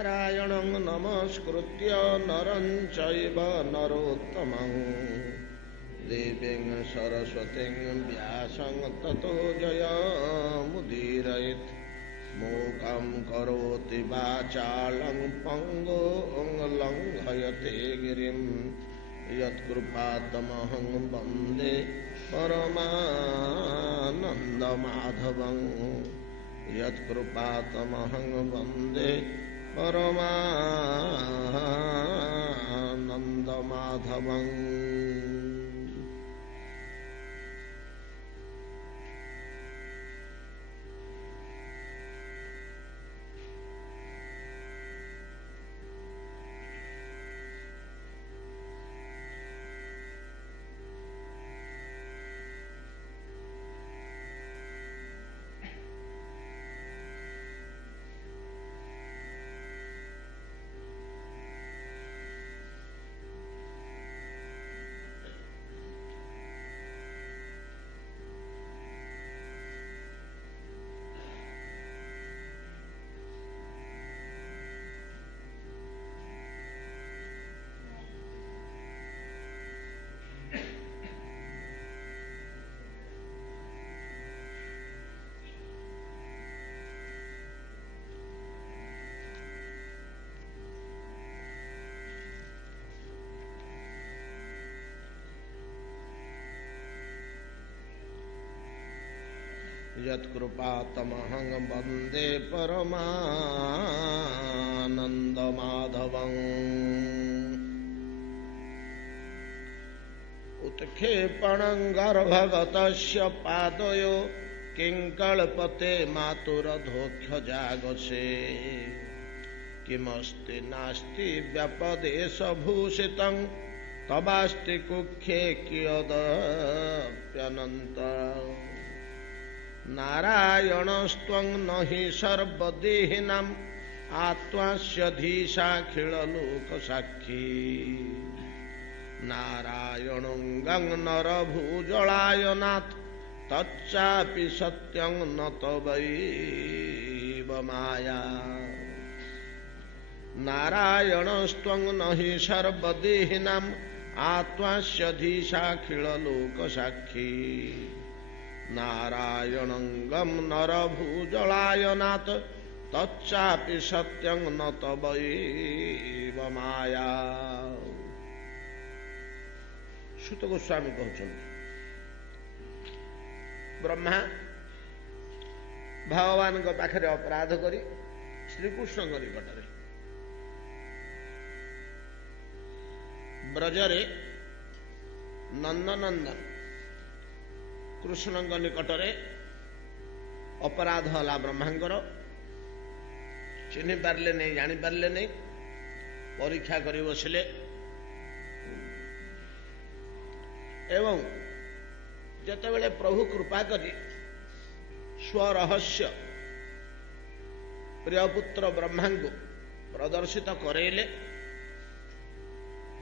नारायणं नमस्कृत्य नरं चैव नरोत्तमं देवीं सरस्वतीं व्यासं ततो जयमुदीरयेत् मूकं करोति वाचालं पङ्गुं लङ्घयते गिरिं यत्कृपातमहं वन्दे परमानन्दमाधवं यत्कृपातमहं वन्दे परमानन्दमाधवं। यत्कृपातमहं वन्दे परमानन्दमाधवम्। उत्क्षेपणं गर्भगतस्य पादयो किङ्कळपते मातुरधोक्षजागसे किमस्ति नास्ति व्यपदेशभूषितं तवास्ति कुक्षे कियदप्यनन्तम्। नारायणस्त्वं न हि सर्वदेहिनाम् आत्मास्यधीशाखिललोकसाक्षी नारायणं गं नरभूजलायनात् तच्चापि सत्यं न तवैव माया। नारायणस्त्वं न हि सर्वदेहिनाम् आत्मास्यधीशाखिललोकसाक्षी नारायणं गं नरभूजलायनात् तच्चापि सत्यं न तवैव माया। सुत गोस्वामी कहते ब्रह्मा भगवान पाखे अपराध करी श्रीकृष्ण निकटरे ब्रजरे नंदनंदन कृष्ण निकटरे अपराध हला ब्रह्मांकर चिन्ह पारे नहीं जानी पारे नहीं परीक्षा करी बसिले एवं जेतेबेले प्रभु कृपा करी स्वरहस्य प्रियपुत्र ब्रह्मा को प्रदर्शित करेले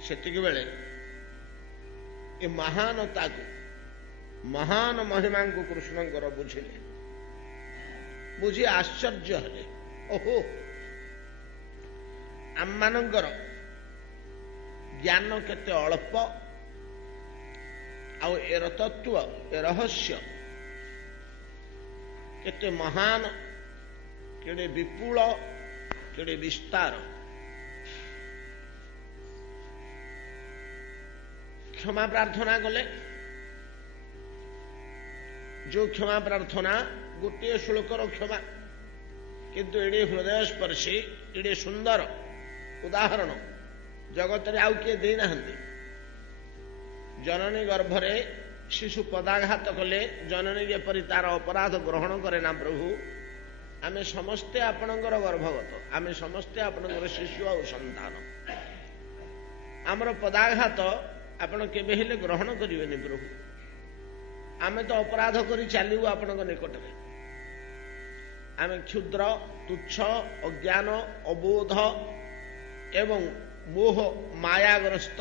सेतिकी बेले ये महानता को महान महिमा को कृष्णंकर बुझिले बुझी आश्चर्य हेले ओहो आम मानकर ज्ञान केते अल्प आउ एर तत्व ए रहस्य केते महान केड़े विपुल केड़े विस्तार। क्षमा प्रार्थना कले जो क्षमा प्रार्थना गोटे श्लोकर क्षमा किंतु एडे हृदय स्पर्शी एडे सुंदर उदाहरण जगत रे आउ किए दे नाहंती। जननी गर्भरे शिशु पदाघात कले जननी जेपरी तार अपराध ग्रहण करे ना प्रभु आमे समस्ते आपणकर गर्भगत आमे समस्ते आपणकर शिशु और संतान आमर पदाघात आपण केबे हेले ग्रहण करिवेनी प्रभु आमे तो अपराध करी चालू आपण निकट में आमे क्षुद्र तुच्छ अज्ञान अबोध एवं मोह मायाग्रस्त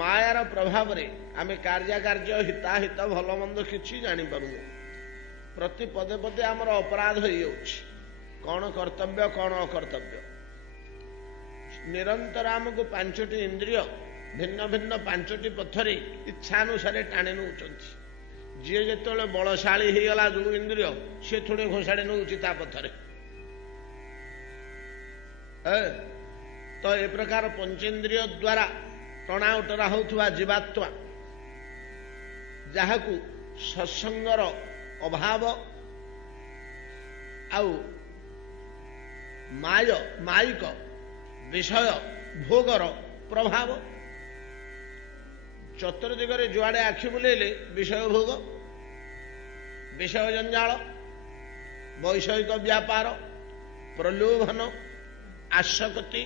मायार प्रभाव रे आमे कार्याकार्य हिताहित भल मंद किछि जानी पारुनु प्रति पदे पदे आमर अपराध हो कौन कर्तव्य कौन अकर्तव्य निरंतर आमको पांचटी इंद्रिय भिन्न भिन्न पांचटी पथरे इच्छानुसार टाणी नौचंती जी जो बलशाली हो गला जो इंद्रिय सी थोड़े घोषाड़ी नौची ता पथरे तो ए प्रकार पंचेन्द्रिय द्वारा टणा उटरा होउथुवा जीवात्मा जहाकू सत्संगर अभाव आउ मायिक विषय भोगर प्रभाव चतुर्दिगरे जुआड़े आखि बुलेले विषय भोग विषय जंजाल वैषयिक व्यापार प्रलोभन आशक्ति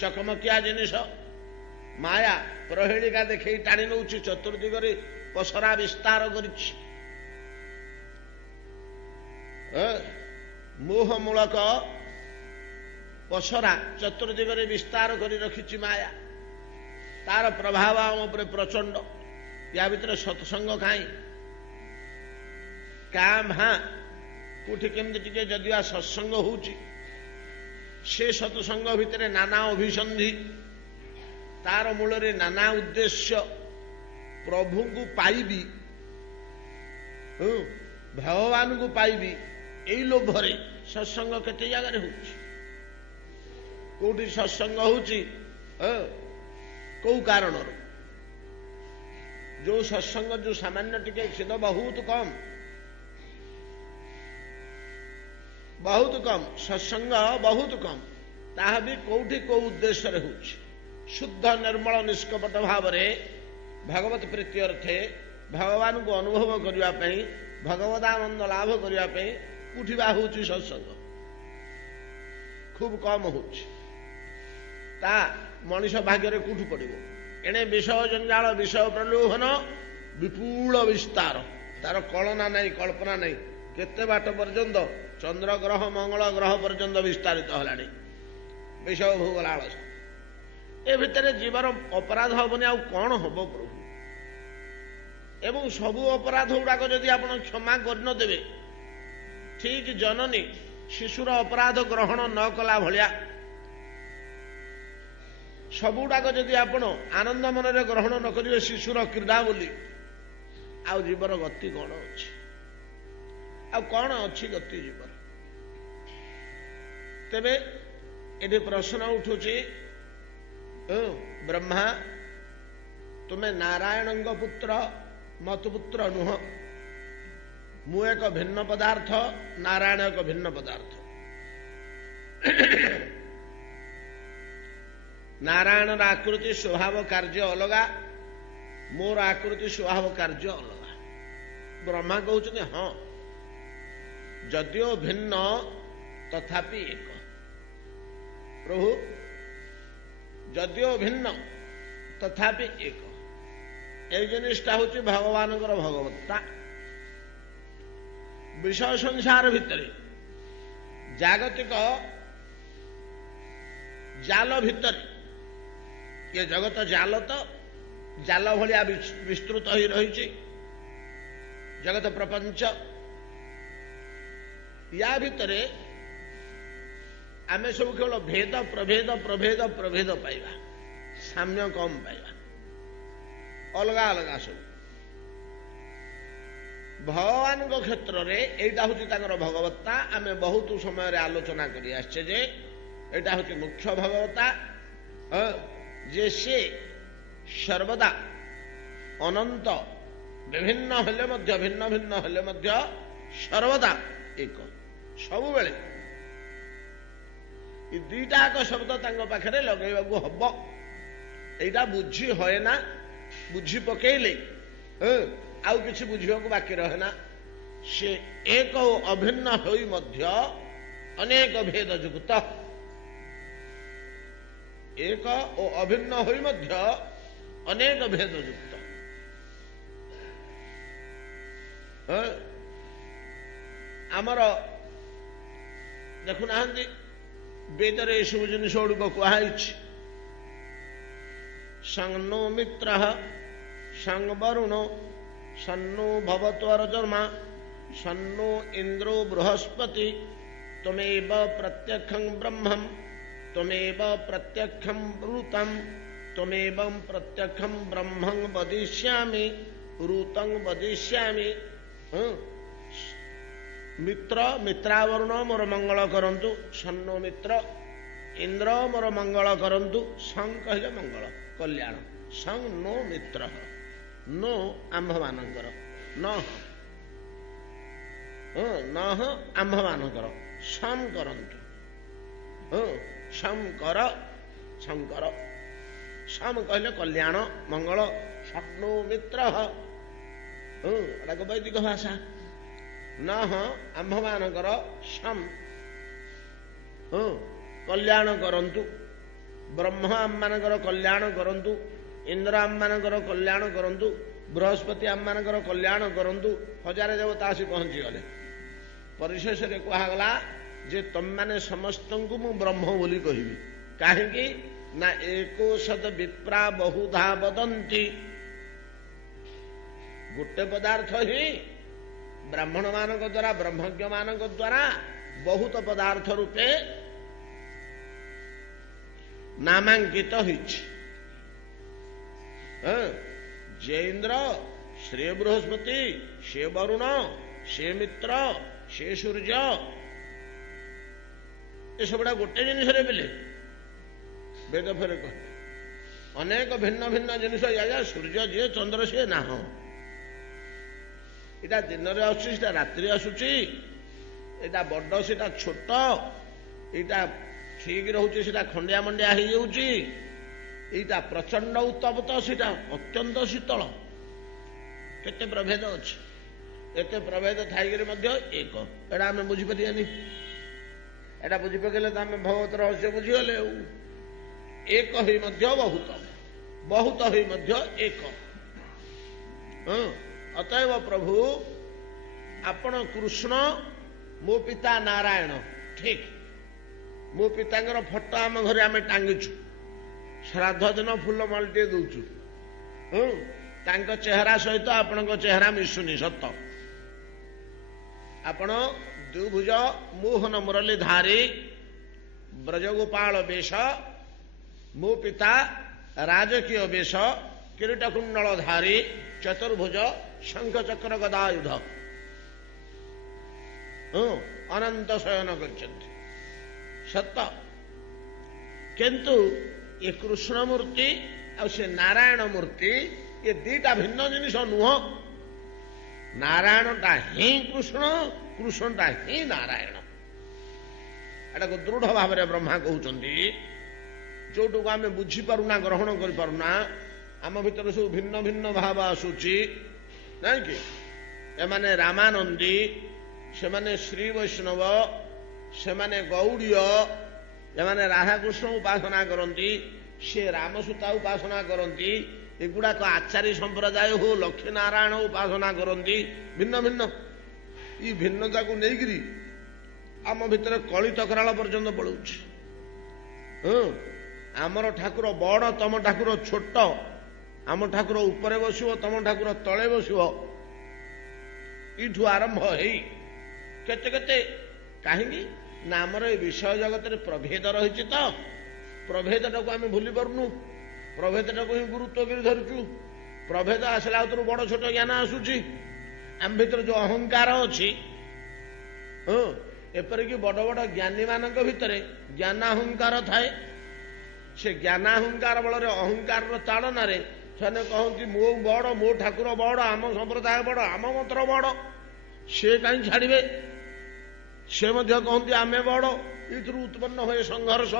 चकमकिया जिनिस माया प्रहेणिका देखे टाणी नौची चतुर्दिगरे पसरा विस्तार करिछि मोहमूलक पसरा चतुर्दिगरे विस्तार करी रखिछि माया तार प्रभाव आम उपरे प्रचंड या भितर सत्संग काई क्या भाँ कोठी केमती टिके जदिवा सत्संग होउछि से सत्संग भितर नाना अभिसंधि तार मूल नाना उद्देश्य प्रभु को पाइबी भगवान को पाइबी यही लोभरे सत्संग केते जगह होउछि कोठी सत्संग होउछि कौ कारण जो सत्संग जो सामान्य टिके से तो बहुत कम सत्संग बहुत कम ताहा भी कोठी को उद्देश्य होउछि शुद्ध निर्मल निष्कपट भाव भगवत प्रीति अर्थे भगवान को अनुभव करने भगवदानंद लाभ करने उठा होउछि सत्संग खूब कम होउछि ता मनीष भाग्य कूठू पड़ो एणे विषय जंजाल विषय प्रलोभन विपुल विस्तार तार कलना नहीं कल्पना नहीं केते बाट पर्यंत चंद्र ग्रह मंगल ग्रह पर्यंत विस्तारित हलानी विषय भोग लालसा ए भितर जीवर अपराध हेनी आउ कौन हम प्रभु एवं सबू अपराध गुड़ाक जदि आप क्षमा करदेवे ठीक जननी शिशुर अपराध ग्रहण न कला भलिया सबुड़ाक जदि आपण आनंद मन ग्रहण न करेंगे शिशुर क्रीड़ा बोली आउ जीवर गति कौन अच्छी कौन अच्छी गति जीवर तेबे ये प्रश्न उठुची ब्रह्मा तुम्हें नारायण पुत्र मत पुत्र नुह मु एक भिन्न पदार्थ नारायण एक भिन्न पदार्थ नारायण आकृति स्वभाव कार्य अलगा मोर आकृति स्वभाव कार्य अलगा ब्रह्मा कहते हाँ जदियो भिन्न तथापि एक प्रभु जदियो भिन्न तथापि एक जिनिसटा हूँ भगवान भगवत्ता विषय संसार भितर जागतिक जाल भितर ये जगत जाल तो जाल भलिया विस्तृत हो रही जगत प्रपंच या भितर आमे सब केवल भेद प्रभेद प्रभेद प्रभेद पाइबा साम्य कम पाइबा अलगा अलगा सब भगवान क्षेत्र में यहाँ हूँ भगवत्ता आम बहुत समय आलोचना कर यहाँ हूँ मुख्य भगवत्ता जे से सर्वदा अनंत विभिन्न हेले मध्य भिन्न भिन्न हेले मध्य सर्वदा एक सब बेले दुईटाक शब्द पाखे लगेगा हम यहाँ बुझी है ना बुझी पकेले आउ किसी बुझा बाकी रहे ना से एक अभिन्न होई मध्य अनेक भेद युक्त एक और अभिन्न होई मध्य अनेक भेद युक्त आमर देखुना वेदर ये सब जिनिस गुड़िक कहुई संनो मित्र संग वरुणो सन्नो भवत्वरजमा सन्नो इंद्रो बृहस्पति त्वमेव प्रत्यक्षं ब्रह्मं त्वमेव प्रत्यक्षं ऋतं त्वमेव प्रत्यक्षं ब्रह्मं वदिष्यामि ऋतं वदिष्यामि। मित्र मित्रावरुण मोर मंगल करंतु सन्नो मित्र इंद्र मोर मंगल करंतु संग कहले मंगल कल्याण संग नो मित्र नो आंभ मानकर न आंभ मानकर सम करंतु सम कर शंकर सम कहले कल्याण मंगल सन्नो मित्र वैदिक भाषा न आंभ मानकर सम कल्याण करंतु ब्रह्म आम मानकर कल्याण करंतु इंद्र आम मानकर कल्याण करंतु बृहस्पति आम मानकर कल्याण करंतु हजार देवता आसी पहुंची गले परिशेष रे कहगला जे तुम माने समस्त को मु ब्रह्म बोली कहबी काहेकि ना एको सद विप्रा बहुधा वदंती गोटे पदार्थ ही ब्राह्मण मानक द्वारा ब्रह्मज्ञ मानक द्वारा बहुत पदार्थ रूपे नामांकित जे इंद्र श्री बृहस्पति से वरुण से मित्र से सूर्य ये सबुड़ा गोटे जिनिस बोले वेद फेर कह अनेक भिन्न भिन्न जिनिस या सूर्य जी चंद्र सी ना इटा दिन रे आसुची रात्रि आसुची इटा बड़ सीटा छोट इटा ठीक रोचे सीटा खंडिया मंडिया हो जाऊँगी इटा प्रचंड उत्तप्त सीटा अत्यंत शीतल केते प्रभेद अच्छे एते प्रभेद थाइक एक एटा आम बुझीपारे एटा बुझी पकड़े तो आम भगवत रहस्य बुझीगले एक ही बहुत बहुत ही एक अतएव प्रभु आपण कृष्ण मो पिता नारायण ठीक मो पितांगर फोटो आम घरे आम टांगीचु श्राद्ध दिन फूल मालटे दौचु चेहरा सहित आपण चेहरा मिशुनी सत आपण द्विभुज मोहन मुरलीधारी ब्रजगोपाल वेश मो पिता राजकीय वेश किरीट कुंडलधारी चतुर्भुज शंख चक्र गदायुध अनंत शयन करछन्ति सत्य किंतु ये कृष्ण मूर्ति और से नारायण मूर्ति ये दीटा भिन्न जिनिस नुह नारायणटा ही कृष्ण कृष्णटा ही नारायण एटा को दृढ़ भाव में ब्रह्मा कहउछन्ति जोटुक आम बुझीपारुना ग्रहण करिपारुना आम भीतर सब भिन्न भिन्न भाव आसूची नहीं कि एमाने रामानंदी से माने श्री वैष्णव से माने गौड़ीय एमाने राधाकृष्ण उपासना करती से रामसूता उपासना करती एगुड़ाक आचार्य संप्रदाय हो लक्ष्मी नारायण उपासना करती भिन्न भिन्न ये भिन्नता को लेकिरी आम भीतर कली तकराल पर्यंत पड़ुछि आमर ठाकुर बड़ तम ठाकुर छोट आम ठाकुर ऊपर बसव तम ठाकुर तले बसव इठू आरंभ है केते केते कहीं ना आमर ये विषय जगत में प्रभेद रही तो प्रभेद टाक आम भूली पार्नु प्रभेद टाक ही गुरुत्व कर धरचु प्रभेद आसला बड़ छोट ज्ञान आसूची आम भीतर जो अहंकार अच्छी एपरिक बड़ बड़ ज्ञानी मान भितर ज्ञान अहंकार थाए से ज्ञान अहंकार बल अहंकार ताड़न से कहती मो बड़ मो ठाकुर बड़ आम संप्रदाय बड़ आम मंत्र बड़ सी कहीं छाड़े से कहती आमे बड़ इतु उत्पन्न हुए संघर्ष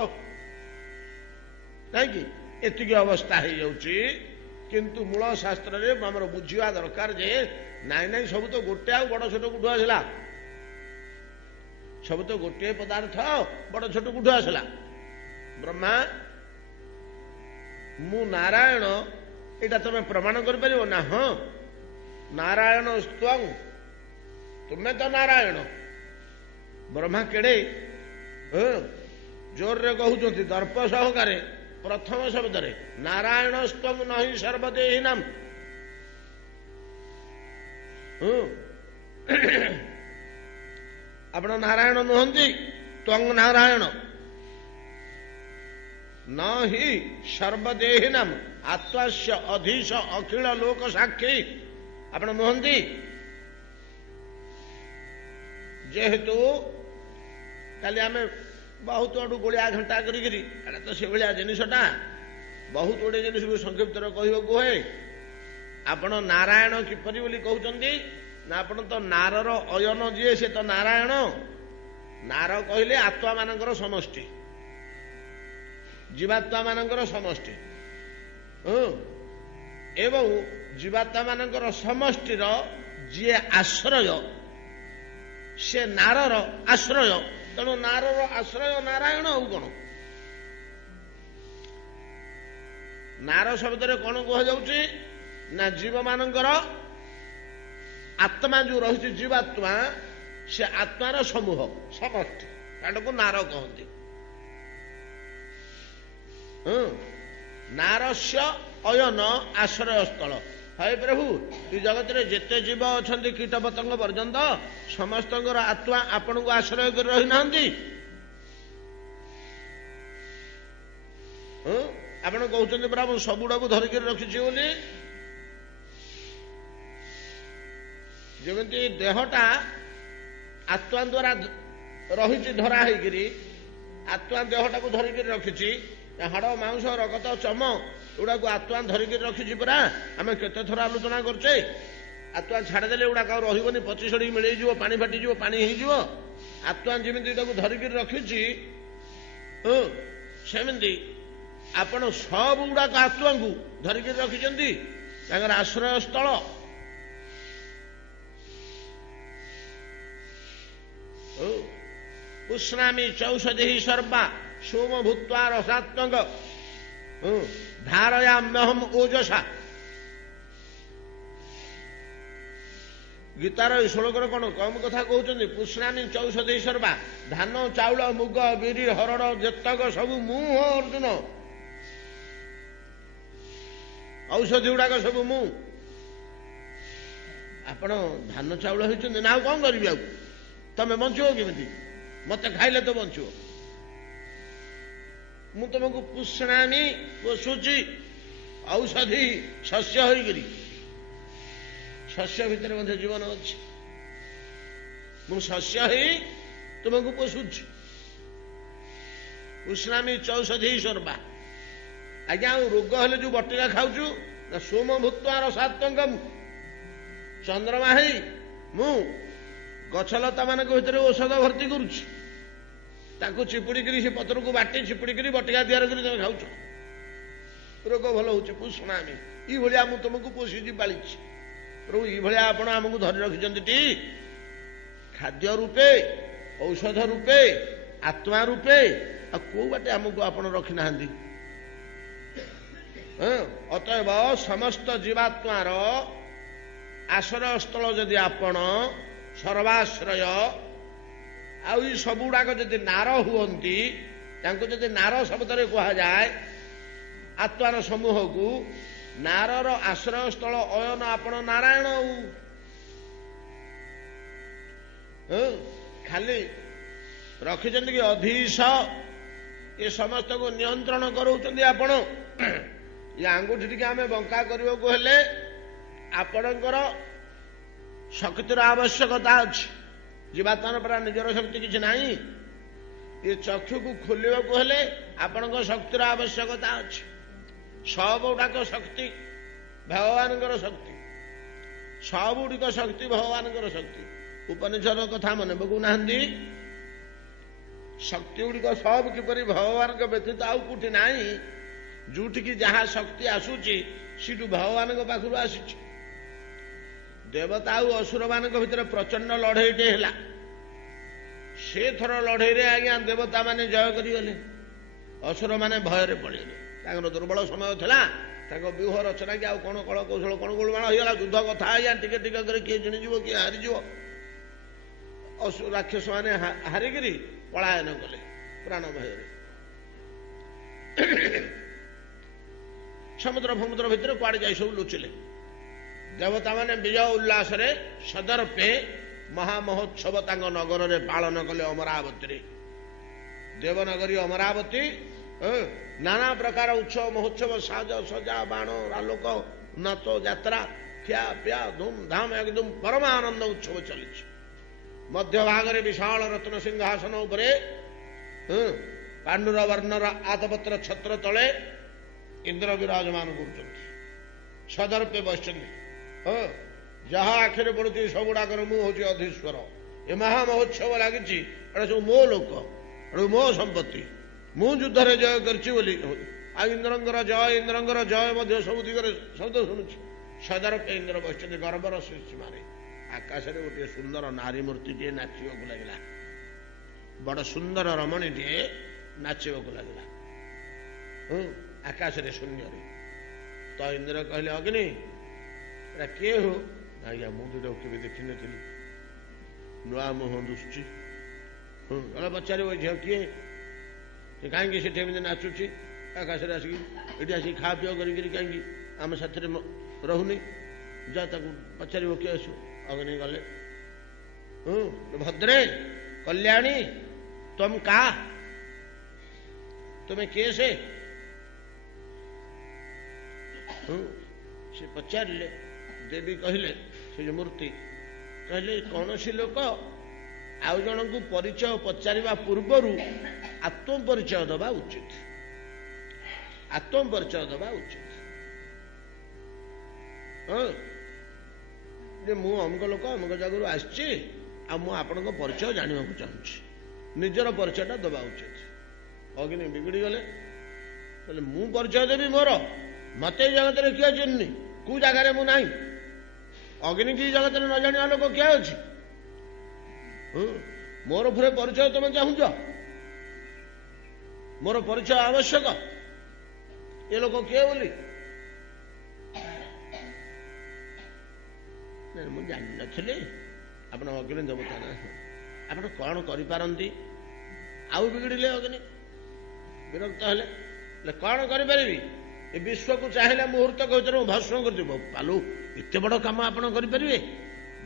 कहीं एतिकी अवस्था हो जाऊँगी किंतु मूल शास्त्र रे आमर बुझा दरकार जे नाई नाई सब तो गोटे आ बड़ छोट कूट आसला सब तो गोटे पदार्थ बड़ छोट कूट आसला ब्रह्मा मु नारायण एटा तुम प्रमाण कर परियो ना हाँ नारायण स्त्वं तुम्हें तो नारायण ब्रह्मा केड़े जोर रे कहउछन्ति दर्प सहकारे प्रथम शब्द रे नारायण स्त्वं नहि सर्वदेहिनाम आपण नारायण नुहंती ତ୍ୱଂ ନାରାୟଣ न हि सर्वदेहिनम आत्मास्य अधीश अखिल लोक साक्षी आपण नुहंती जेहेतु काली आम बहुत आड़ू गोलिया घंटा करी तो से भाया जिनटा बहुत गुड़े जिन संक्षिप्त कहूँ हुए आपण नारायण किपरि बोली कहउचंदी ना आपण तो नारर अयन जी से तो नारायण नार कहले आत्मा मानकर समष्टि जीवात्मा मानकर समष्टि एवं जीवात्मा मानकर समष्टिर जी आश्रय से नारर आश्रय तेणु नारर आश्रय नारायण हो कौन नार शब्द कौन कहुचे ना जीव मानकर आत्मा जो रही जीवात्मा से आत्मार समूह समष्टि को नार कहते नारस्य अयन आश्रय स्थल हे प्रभु ये जगत रे जेते जीव अच्छा कीट पतंग पर्यंत समस्त आत्मा आपण को आश्रय कर रही ना आपण कहते परा मु सबुड़ा को धरिक रखी बोली जमी देहटा आत्मा द्वारा रही धरा होगी आत्मा देहटा को धरिक रखी हाड़ मांस रगत चम एगुड़ा को आत्मा धरिक रखी परा आम केते थर आलोचना करचे आत्मा छाड़देले एगुड़ा रही पची सड़ी मिल पानी फाटी पानी हो आत्मा जमी धरिक रखी सेमती आपण सब गुड़ाक आत्मा को धरिक रखिंट आश्रय स्थल पुष्णामी चौषधि सर्वा सोम भूत्वा रसात्मक धारयाम्यहम ओजसा गीतार श्लोकर कौन कम कथा कहते पुष्णामी चौषधि सर्वा धान चाउल मुग बिरी हरड़ जेतक सबू मु अर्जुन औषधि गुड़ाक सब मु आपण धान चाउल होती ना कौन करी तमें बचो केमी मत खाइले तो बचो मु तुमको पुष्णामी पोषुची औषधि शस्य होगी शस्य भितर मध्य जीवन अच्छी मु शस्य ही तुमको पोषुची पुष्णामी चौषधि सर्वा आज्ञा रोग हेले जो बटिका खाऊचु ना सोम भूत्वा रसात्मकम चंद्रमा ही मु गछलता मान भीतर औषध भर्ती करुच्ची ताकू चिपुड़ी से पतर को बाटी चिपुड़ी बटिका तैयार कर खाऊ रोग भल हो पुष्णामी ये मु तुमको पोषिची पाली प्रभु ये आपण आमको धरी रखिंट खाद्य रूपे औषध रूपे आत्मा रूपे आ कौ बाटे आमको आपण रखी ना अतएव समस्त जीवात्मार आश्रय स्थल जदि आपण सर्वाश्रय आउ सबुड़ाक जदि नार हुअन्ति तांको जदि नार शब्द कह जाए आत्मार समूह को नारर आश्रय स्थल अयन आपण नारायण खाली रखिंट कि अधीश ये समस्त को नियंत्रण कराउछन्ति आपण ये आंगुठी टी आम बंका करने को हेले आपणकर शक्तिर आवश्यकता अच्छी जीवात्मा परा निजर शक्ति किसी ना ये चक्षु को खोलने को हेले आपण शक्तिर आवश्यकता अच्छी सब गुड़ाक शक्ति भगवान शक्ति सब गुड़िक शक्ति भगवान शक्ति उपनिषद कथा मन पकना शक्ति गुड़िक सब किपरि भगवान व्यतीत आउ कोठी ना जोटिकी जहाँ शक्ति आसूची सीटू भगवान पाखु आसी देवता और असुर मान भीतर प्रचंड लड़ईटे है से थर लड़ई आज्ञा देवता माने जय करगले असुर माने भय पड़े दुर्बल समय था व्यूह रचना कि कौन कल कौशल कौन गोलमाण होगा युद्ध कथा आज्ञा टिके टिके किए जिणीज किए हारीज राक्षस मैंने हारिकी पलायन कले प्राण भय समुद्र फमुद्र भितर कुआड़े जाई सब लुचिले देवता माने विजय उल्लास सदर्पे महामहोत्सव नगर में पालन कले अमरावती देवनगरी अमरावती नाना प्रकार उत्सव महोत्सव साज सजा बाण आलोक नाच यात्रा खिया पिया धूमधाम एकदम परमानंद उत्सव चली मध्य भागरे विशाल रत्न सिंहासन उपरे पांडुर वर्णर आतपत्र छत्र तले इंद्र विराजमान कर सदर्पे बस जहा आखिरे पड़ुची सबुड़ाकर मु हूँ अधीश्वर ए महामहोत्सव लगी सब मो लोक मो संपत्ति मु युद्ध जय करी इंद्रंगर जय सब दिगरे शब्द शुणुची सदर्पे इंद्र बस गर्वर सीमारे आकाश में गोटे सुंदर नारी मूर्ति टे नाचवाक लगे बड़ सुंदर रमणी टे नाचवाक लगे आकाश में शून्य तो इंद्र कहले अग्नि किए हो आज्ञा मुझे केवे देखी नी नुआ मुह दुसुची पचार झील किए कहीं से नाचुची आकाश आसिक ये आसिक खा पी करी आम साथी रहुनी जा पचार किए आसु अग्नि गले भद्रे कल्याणी तुम का तुम्हें किए से पचारे देवी कहले से जो मूर्ति कहले कौन सी लोक आउ जन को परिचय पचारिबा पूर्वर आत्म परिचय दबा उचित आत्म परिचय दबा उचित मु अमुक लोक अमुक जगह आसची आपण परिचय जानवा चाहूँगी निजर परिचयटा दबा उचित अग्नि बिगड़ी गले मु परिचय देवी मोर मत जगत में किए चिन्नी कौ जगार मु ना अग्नि की जगत में न जाना लोक क्या अच्छी मोर फिर परिचय तुम चाहूच मोर परिचय आवश्यक ये लोक किए बोली मुझे जान नी आप अग्नि देवता ना आप कौन करपारती आउ बिगड़े अग्नि विरक्त हेले कौन करी ए विश्व को चाहिए मुहूर्त कहते भस्म कर पालू एत बड़ कम आप करेंगे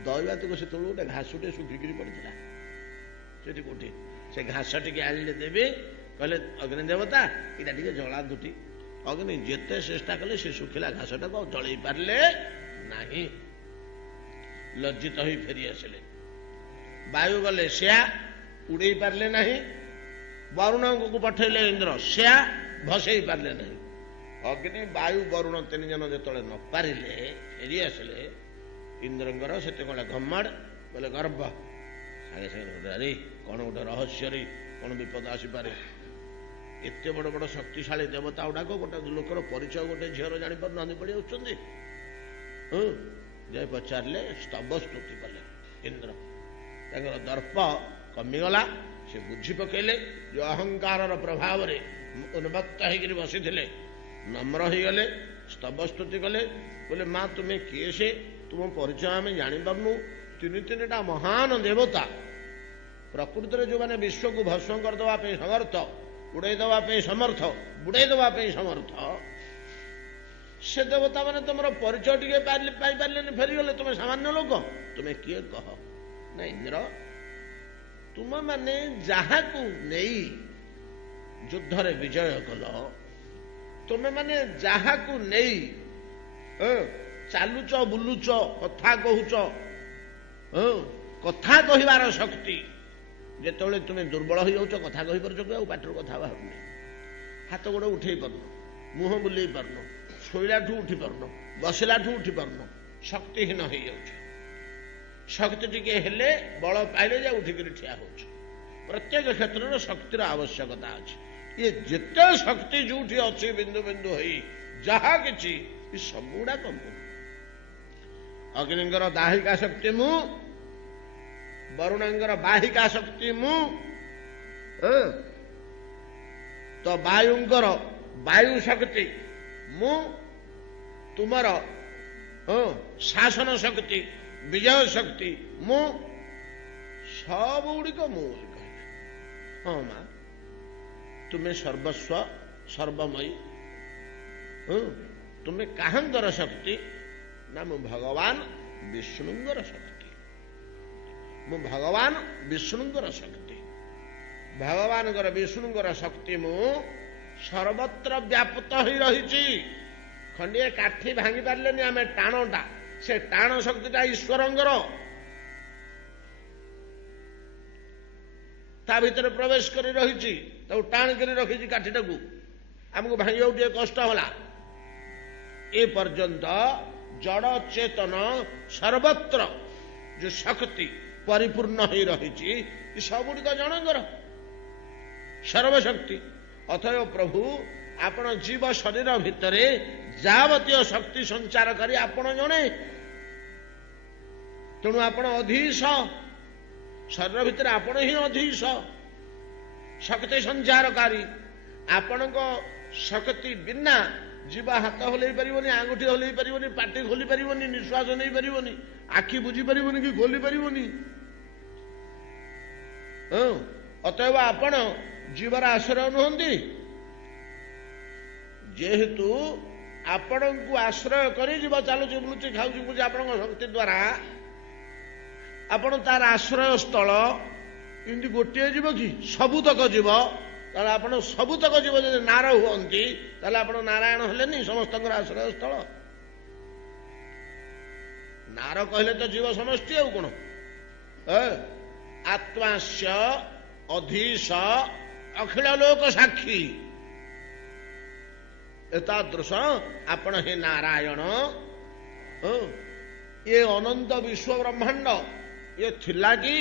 दैवातक से गोटे घासटे शुखिकी पड़ा से कौटी से घास टी आने देवी कहले अग्नि देवता इटा टे जला दुटी अग्नि जिते चेष्टा कले से शुखिला घासटा को जल पारे ना लज्जित हो फेरी आसिले वायु गले सिया उड़े पारे ना वरुण को पठेले इंद्र सिया भसई पारे ना अग्नि वायु वरुण तीन जन जो न पारे फेरी आसिले इंद्रंगर से घमड़ बोले गर्भ सागे सागे अरे कौन गोटे रहस्य कौन विपद आसपे एत बड़ बड़ शक्तिशाली देवता गुड़ाक गोटे लोकर परिचय गोटे झीर जापर ना पड़ी आसुच्च जय पचारे स्तव स्तुति कले इंद्र दर्प कमिगला से बुझी पकेले जो अहंकार प्रभाव में उन्मत्त होकर बसी नम्र हो गले स्तव स्तुति कले बोले माँ तुम्हें किए से तुम परिचय आम जापारू तीन तीन टा महान देवता प्रकृति में जो मैंने विश्व को भस्म करदे समर्थ उड़ेदे समर्थ बुड़ेदे समर्थ से देवता मैंने तुम परिचय टे पारे फेरीगले तुम सामान्य लोक तुम्हें किए कह ना इंद्र तुम मैंने जहा को नहीं युद्ध रे विजय कल तुम्हें मैंने जहा को नहीं चालुच बुलुच कथा कहूच कथा कहबार शक्ति जिते तुम्हें दुर्बल हो जाऊच कथा कही पार पाटर कथा बाहर हाथ गोड़ उठे पारन मुह बुले पारन शोला उठी पारन बसला उठी पारन शक्तिहीन हो जाऊच शक्ति टिके हेले बल पाइले जा उठिक ठिया हो प्रत्येक क्षेत्र में शक्तिर आवश्यकता अच्छी ये जिते शक्ति जो अच्छी बिंदु बिंदु हो जहा कि सबुड़ा कम अग्निंगर दाहिका शक्ति मु वरुणांगर बाहिका शक्ति मु तो वायुंकर वायु शक्ति मु तुमर शासन शक्ति विजय शक्ति मु सब गुड़िक मु हाँ माँ तुम्हें सर्वस्व सर्वमयी तुम्हें काहंगर शक्ति ना मु भगवान विष्णुंगर शक्ति मु भगवान विष्णुंगर शक्ति ଭଗବାନଙ୍କର ବିଷ୍ଣୁଙ୍କର ଶକ୍ତି ମୁଁ ସର୍ବତ୍ର ବ୍ୟାପୃତ ହୋଇ ରହିଛି। ଖଣ୍ଡିଏ କାଠି ଭାଙ୍ଗି ପାରିଲେନି ଆମେ, ଟାଣଟା, ସେ ଟାଣ ଶକ୍ତିଟା ଈଶ୍ୱରଙ୍କର ତା ଭିତରେ ପ୍ରବେଶ କରି ରହିଛି, ତାକୁ ଟାଣ କରି ରଖିଛି କାଠିଟାକୁ, ଆମକୁ ଭାଙ୍ଗିବାକୁ ଟିକେ କଷ୍ଟ ହେଲା। ଏ ପର୍ଯ୍ୟନ୍ତ ଜଡ଼ ଚେତନ ସର୍ବତ୍ର ଯୋଉ ଶକ୍ତି ପରିପୂର୍ଣ୍ଣ ହୋଇ ରହିଛି, ଏ ସବୁଗୁଡ଼ିକ ଜଣଙ୍କର ସର୍ବଶକ୍ତି। ଅଥୟ ପ୍ରଭୁ ଆପଣ ଜୀବ ଶରୀର ଭିତରେ ଯାବତୀୟ ଶକ୍ତି ସଞ୍ଚାର କରି ଆପଣ ଜଣେ, ତେଣୁ ଆପଣ ଅଧୀଶ, ଶରୀର ଭିତରେ ଆପଣ ହିଁ ଅଧୀଶ, ଶକ୍ତି ସଞ୍ଚାରକାରୀ। ଆପଣଙ୍କ ଶକ୍ତି ବିନା ଜୀବ ହାତ ହଲେଇ ପାରିବନି, ଆଙ୍ଗୁଠି ହଲେଇ ପାରିବନି, ପାଟି ଖୋଲି ପାରିବନି, ନିଶ୍ୱାସ ନେଇ ପାରିବନି, ଆଖି ବୁଝି ପାରିବନି କି ଖୋଲି ପାରିବନି। ଅତଏବ ଆପଣ ଜୀବର ଆଶ୍ରୟ ନୁହନ୍ତି। ଯେହେତୁ ଆପଣଙ୍କୁ ଆଶ୍ରୟ କରି ଜୀବ ଚାଲୁଛି, ବୁଲୁଛି, ଖାଉଛି, ପିଉଛି ଆପଣଙ୍କ ଶକ୍ତି ଦ୍ୱାରା, ଆପଣ ତାର ଆଶ୍ରୟ ସ୍ଥଳ। ଏମିତି ଗୋଟିଏ ଜୀବ କି ସବୁତକ ଜୀବ? ତାହେଲେ ଆପଣ ସବୁତକ ଜୀବ ଯଦି ନାର ହୁଅନ୍ତି, ତାହେଲେ ଆପଣ ନାରାୟଣ ହେଲେନି, ସମସ୍ତଙ୍କର ଆଶ୍ରୟ ସ୍ଥଳ। ନାର କହିଲେ ତ ଜୀବ ସମଷ୍ଟି, ଆଉ କଣ? ଆତ୍ମାସ୍ୟ ଅଧୀଶ ଅଖିଳ ଲୋକ ସାକ୍ଷୀ। ଏତାଦୃଶ ଆପଣ হে ନାରାୟଣ। ଏ ଅନନ୍ତ ବିଶ୍ୱ ବ୍ରହ୍ମାଣ୍ଡ ଇଏ ଥିଲା କି?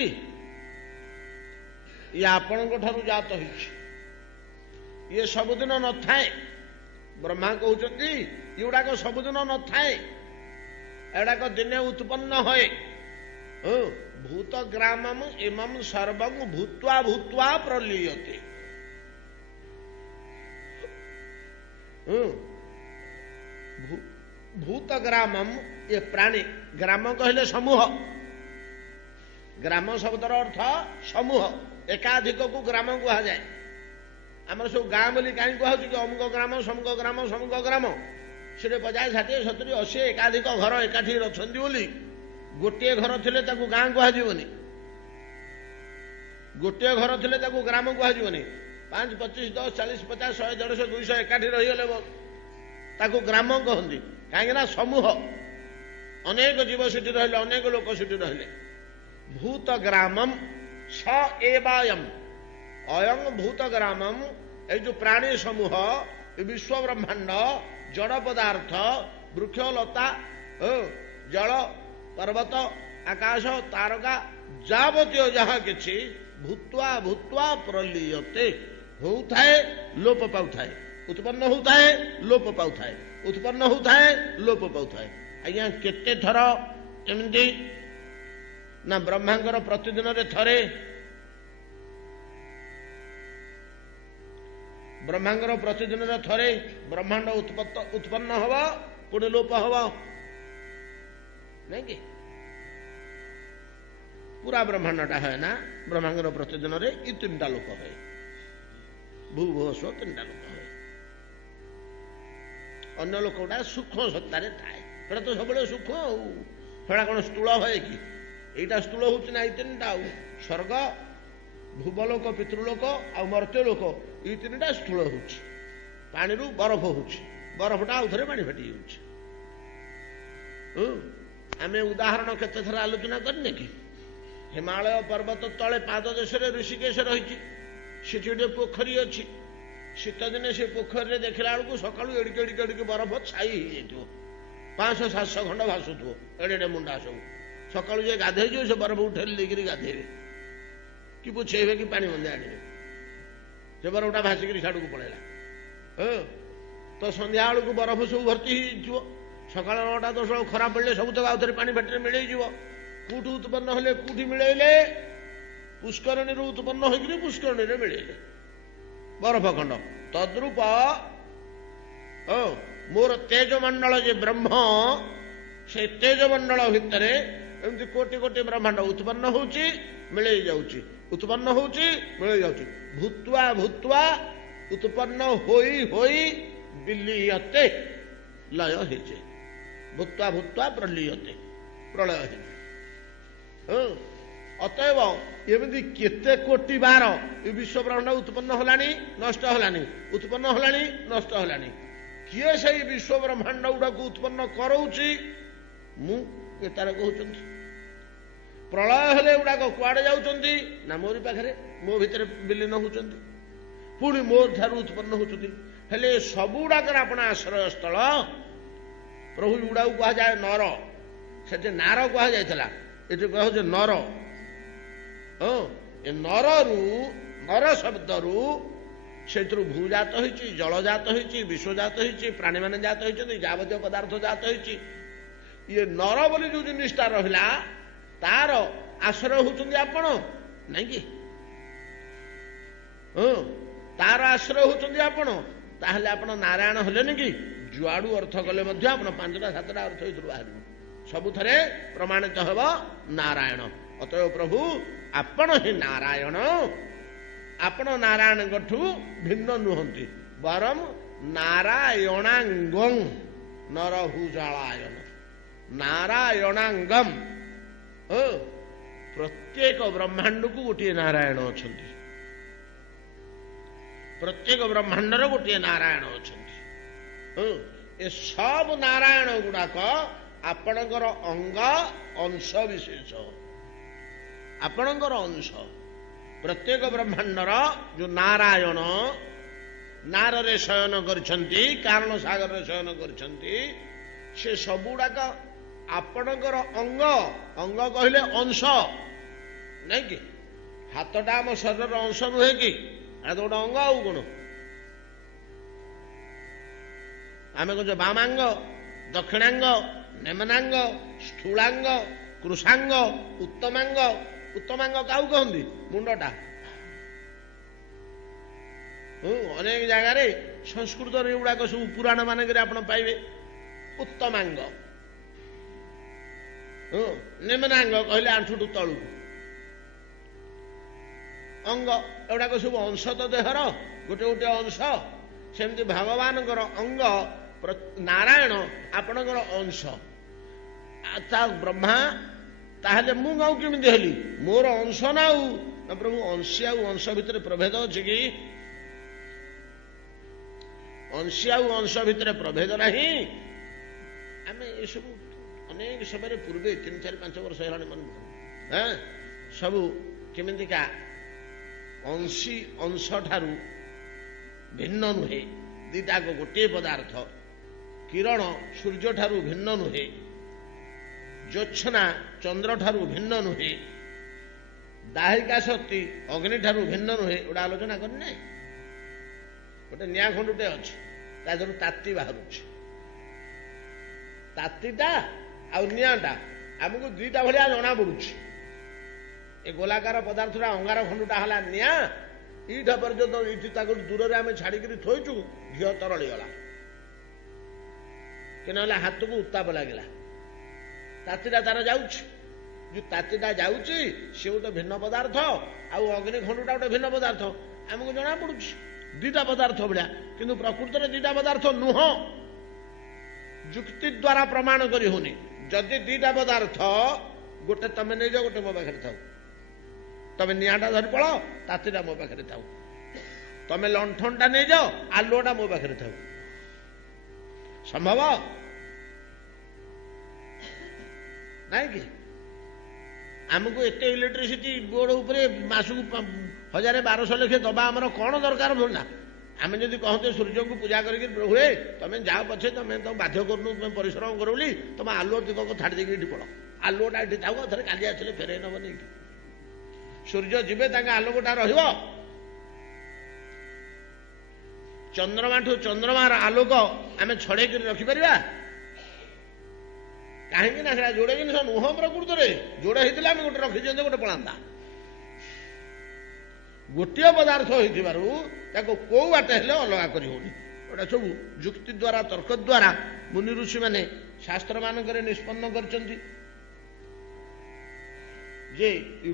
ଇଏ ଆପଣଙ୍କ ଠାରୁ ଜାତ ହେଇଛି। ଇଏ ସବୁଦିନ ନଥାଏ। ବ୍ରହ୍ମା କହୁଛନ୍ତି ଏଗୁଡାକ ସବୁଦିନ ନଥାଏ, ଏଗୁଡାକ ଦିନେ ଉତ୍ପନ୍ନ ହୁଏ। ଭୂତ ଗ୍ରାମମ୍ ଇମମ୍ ସର୍ବଂ ଭୂତ୍ୱା ଭୂତ୍ୱା ପ୍ରଲୀୟତେ। ଭୂତ ଗ୍ରାମମ୍, ଏ ପ୍ରାଣୀ, ଗ୍ରାମ କହିଲେ ସମୂହ। ଗ୍ରାମ ଶବ୍ଦର ଅର୍ଥ ସମୂହ, ଏକାଧିକକୁ ଗ୍ରାମ କୁହାଯାଏ। ଆମର ସବୁ ଗାଁ ବୋଲି କାହିଁ କୁହାଯାଉଛି କି? ଅମୁକ ଗ୍ରାମ, ସମୁକ ଗ୍ରାମ, ସମୁକ ଗ୍ରାମ। ସେଠି 50, 60, 70, 80 ଏକାଧିକ ଘର ଏକାଠି ଅଛନ୍ତି ବୋଲି। ଗୋଟିଏ ଘର ଥିଲେ ତାକୁ ଗାଁ କୁହାଯିବନି, ଗୋଟିଏ ଘର ଥିଲେ ତାକୁ ଗ୍ରାମ କୁହାଯିବନି। 5, 25, 10, 40, 50, 100, 150, 200 ଏକାଠି ରହିଗଲେ ତାକୁ ଗ୍ରାମ କହନ୍ତି। କାହିଁକି ନା ସମୂହ, ଅନେକ ଜୀବ ସେଠି ରହିଲେ, ଅନେକ ଲୋକ ସେଠି ରହିଲେ। ଭୂତ ଗ୍ରାମମ୍ ସ ଏବାୟମ୍, ଅୟଂ ଭୂତ ଗ୍ରାମମ୍, ଏଇ ଯୋଉ ପ୍ରାଣୀ ସମୂହ, ଏ ବିଶ୍ୱ ବ୍ରହ୍ମାଣ୍ଡ, ଜଡ଼ ପଦାର୍ଥ, ବୃକ୍ଷ ଲତା, ଜଳ, ପର୍ବତ, ଆକାଶ, ତାରକା, ଯାବତୀୟ ଯାହା କିଛି ଭୂତ୍ୱା ଭୂତ୍ୱା ପ୍ରଲୀୟତେ, ହଉଥାଏ ଲୋପ ପାଉଥାଏ, ଉତ୍ପନ୍ନ ହଉଥାଏ ଲୋପ ପାଉଥାଏ, ଉତ୍ପନ୍ନ ହଉଥାଏ ଲୋପ ପାଉଥାଏ। ଆଜ୍ଞା କେତେ ଥର ଏମିତି ନା? ବ୍ରହ୍ମାଙ୍କର ପ୍ରତିଦିନରେ ଥରେ, ବ୍ରହ୍ମାଙ୍କର ପ୍ରତିଦିନରେ ଥରେ ବ୍ରହ୍ମାଣ୍ଡ ଉତ୍ପନ୍ନ ହବ, ପୁଣି ଲୋପ ହବ, ନାଇଁ କି? ପୁରା ବ୍ରହ୍ମାଣ୍ଡଟା ହୁଏ ନା? ବ୍ରହ୍ମାଙ୍କର ପ୍ରତିଦିନରେ ଏ 3ଟା ଲୋକ ହୁଏ, ଭୂ ଭୁବ ସ୍ୱ 3ଟା ଲୋକ ହୁଏ। ଅନ୍ୟ ଲୋକଟା ସୂକ୍ଷ୍ମ ସତ୍ତାରେ ଥାଏ, ସେଟା ତ ସବୁବେଳେ ସୂକ୍ଷ୍ମ। ଆଉ ସେଟା କଣ ସ୍ଥୂଳ ହୁଏ କି? ଏଇଟା ସ୍ଥୂଳ ହଉଛି ନା, ଏଇ 3ଟା। ଆଉ ସ୍ୱର୍ଗ, ଭୁବଲୋକ, ପିତୃଲୋକ ଆଉ ମର୍ତ୍ତ୍ୟ ଲୋକ, ଏଇ 3ଟା ସ୍ଥୂଳ ହଉଛି। ପାଣିରୁ ବରଫ ହଉଛି, ବରଫଟା ଆଉ ଥରେ ପାଣି ଫାଟି ଯାଉଛି। ଆମେ ଉଦାହରଣ କେତେ ଥର ଆଲୋଚନା କରିନେ କି? ହିମାଳୟ ପର୍ବତ ତଳେ ପାଦ ଦେଶରେ ଋଷିକେଶ ରହିଛି, ସେଠି ଗୋଟେ ପୋଖରୀ ଅଛି। ଶୀତ ଦିନେ ସେ ପୋଖରୀରେ ଦେଖିଲା ବେଳକୁ ସକାଳୁ ଏଡ଼ିକି ଏଡ଼ିକି ଏଡ଼ିକି ବରଫ ଛାଇ ହେଇଯାଇଥିବ, 500, 700 ଖଣ୍ଡ ଭାସୁଥିବ, ଏଡ଼େ ଏଡ଼େ ମୁଣ୍ଡା ସବୁ। ସକାଳୁ ଯେ ଗାଧେଇ ଯିବ, ସେ ବରଫ ଉଠେଇ ଦେଇକିରି ଗାଧେଇବେ କି ପୋଛେଇବେ କି ପାଣି ମନ୍ଦେ ଆଣିବେ, ସେ ବରଫଟା ଭାସିକିରି ସାଡ଼କୁ ପଳେଇଲା। ତ ସନ୍ଧ୍ୟା ବେଳକୁ ବରଫ ସବୁ ଭର୍ତ୍ତି ହେଇଯିବ। ସକାଳ 9ଟା 10 ବେଳକୁ ଖରା ପଡ଼ିଲେ ସବୁ ତକ ଆଉ ଥରେ ପାଣି ଫାଟିରେ ମିଳେଇଯିବ। କୋଉଠୁ ଉତ୍ପନ୍ନ ହେଲେ? କୋଉଠି ମିଳେଇଲେ? ପୁଷ୍କରଣୀରୁ ଉତ୍ପନ୍ନ ହୋଇକିରି ପୁଷ୍କରଣୀରେ ମିଳେଇଲେ ବରଫ ଖଣ୍ଡ। ତଦ୍ରୂପ ମୋର ତେଜମଣ୍ଡଳ ଯେ ବ୍ରହ୍ମ, ସେ ତେଜମଣ୍ଡଳ ଭିତରେ ଏମିତି କୋଟି କୋଟି ବ୍ରହ୍ମାଣ୍ଡ ଉତ୍ପନ୍ନ ହଉଛି, ମିଳେଇ ଯାଉଛି, ଉତ୍ପନ୍ନ ହଉଛି, ମିଳେଇ ଯାଉଛି। ଭୂତ୍ୱା ଭୂତ୍ୱା, ଉତ୍ପନ୍ନ ହୋଇ ହୋଇ ବିଲୀୟତେ, ଲୟ ହେଇଯାଏ। ଭୂତ୍ୱା ଭୂତ୍ୱା ପ୍ରଲୀୟତେ, ପ୍ରଳୟ ହେଇଯାଏ। ଅତଏବ एमती केते कोटी बार ये विश्व ब्रह्मांड उत्पन्न होलानी नष्ट होलानी उत्पन्न होलानी नष्ट होलानी किए से विश्व ब्रह्मांड गुड़ा को उत्पन्न कराऊची मु तार कहते प्रलय हेले गुड़ाक कुआड़े जाउचंती ना मोरी पाखरे मो भितर विलीन होचंती पुणी मोर ठारू उत्पन्न होचंती हेले सबु गुड़ाकर आपण आश्रय स्थल प्रभु गुड़ा कह जाए नर से नार कह जाइला ये कह नर हाँ ए नर शब्द रु से भूजात होती जलजात होती विश्वजात होती प्राणी मैंने जात होती जावतीय पदार्थ जात होती ये नर बोली जो जिनिसटा रहा तार आश्रय होती आपण नहीं कि हाँ तार आश्रय होती आपण ताहले आपण नारायण हेलेनि कि जुआड़ू अर्थ कले आप 5टा 7टा अर्थ बाहर सबुथरे प्रमाणित हेब नारायण अतएव प्रभु आपण ही नारायण आपण नारायण ठू भिन्न नुहंती बरम नारायणांगं नरभुजालायन नारायणांगम प्रत्येक ब्रह्मांड को गोटे नारायण अच्छा प्रत्येक ब्रह्मांडर गोटे नारायण अच्छा ए सब नारायण गुड़ाक आपणकर अंग अंश विशेष आपणकर अंश प्रत्येक ब्रह्मांडर जो नारायण नारे शयन करछंती कारण सागर शयन करछंती से सबुड़ाक आपणकर अंग अंग कहले अंश नहीं कि हाथटा आम शरीर अंश नुहे कि गोटे अंग आउ कौन आम कह बामांग दक्षिणांग नेमनांग स्थूलांग कृषांग उत्तमांग उत्तमांग क्या कहती मुंडटा अनेक जगार संस्कृत गुड़ाक सब पुराण मानक आप पाइबे उत्तमांग निम्नांग कहले आंठुटू तलू अंग एगुड़ाक सब अंश तो देहर गोटे गोटे अंश सेमती भगवान अंग नारायण आपणकर अंश ब्रह्मा ताहले मु गाँव केमी हेली मोर अंश ना प्रभु अंशी अंश भितर प्रभेद अच्छे कि अंशी अंश भितर प्रभेद ना आम ये सब अनेक समय पूर्वे 3 4 5 वर्ष है मन हाँ सबू केमिका अंशी अंश ठारू भिन्न नुहे दीटाक गोटे पदार्थ किरण सूर्य ठारू भिन्न नुहे ज्योत्सना चंद्र ठारू भिन्न नुहे दाहिका शक्ति अग्नि ठारू भिन्न नुहे गोटे आलोचना करने गोटे निआ खंडुटे अच्छे तादर ताती बाहर तातीटा आनियाटा आमको 2टा भाया जना पड़ुଛି ए गोलाकार पदार्थटा अंगार खंडुटा है निआ ईटा पर्यंत ये दूर में आम छाड़ी थोचु घी तरली गला कि हाथ को उत्ताप लगला तातीटा तार जाऊँ जो तातीटा जाऊँगी सी गोटे भिन्न पदार्थ अग्नि खंडुटा गोटे भिन्न पदार्थ आमको जना पड़ुଛି 2टा पदार्थ भाया किंतु प्रकृत में 2टा पदार्थ नुह जुक्ति द्वारा प्रमाण करी होनी जदि 2टा पदार्थ गोटे तमें नहीं जाओ गोटे मो पाखे था तमें निआटा धरी पड़ तातीटा मो पाखे था तमें लंठनटा नहीं जाओ आलुटा मो पाखे था संभव नहीं कि आमको एत इलेक्ट्रिसिटी बोर्ड उपरे मासक 1000-1200 लेखे दबा आमर कौन दरकार ना आम जदि कहते सूर्य को पूजा करके प्रभु तमें जाओ पछे तमें तो बाध्य करूँ परिश्रम करोली तुम आलुओ दिगक छाड़ी देकी पड़ आलुटा ये थाओ थे काली आसले फेरे नब नहीं सूर्य जीवे आलोकटा रहिब चंद्रमा ठू चंद्रमार आलोक आम छड़े रखिपर कहीं जोड़े जिन नुह प्रकृत में जोड़े होता आम गोटे रखी गोटे पलांता गोटे पदार्थ हो कौ बाटे हेले अलग कर सब जुक्ति द्वारा तर्क द्वारा मुनि ऋषि मैंने शास्त्र मानक निष्पन्न कर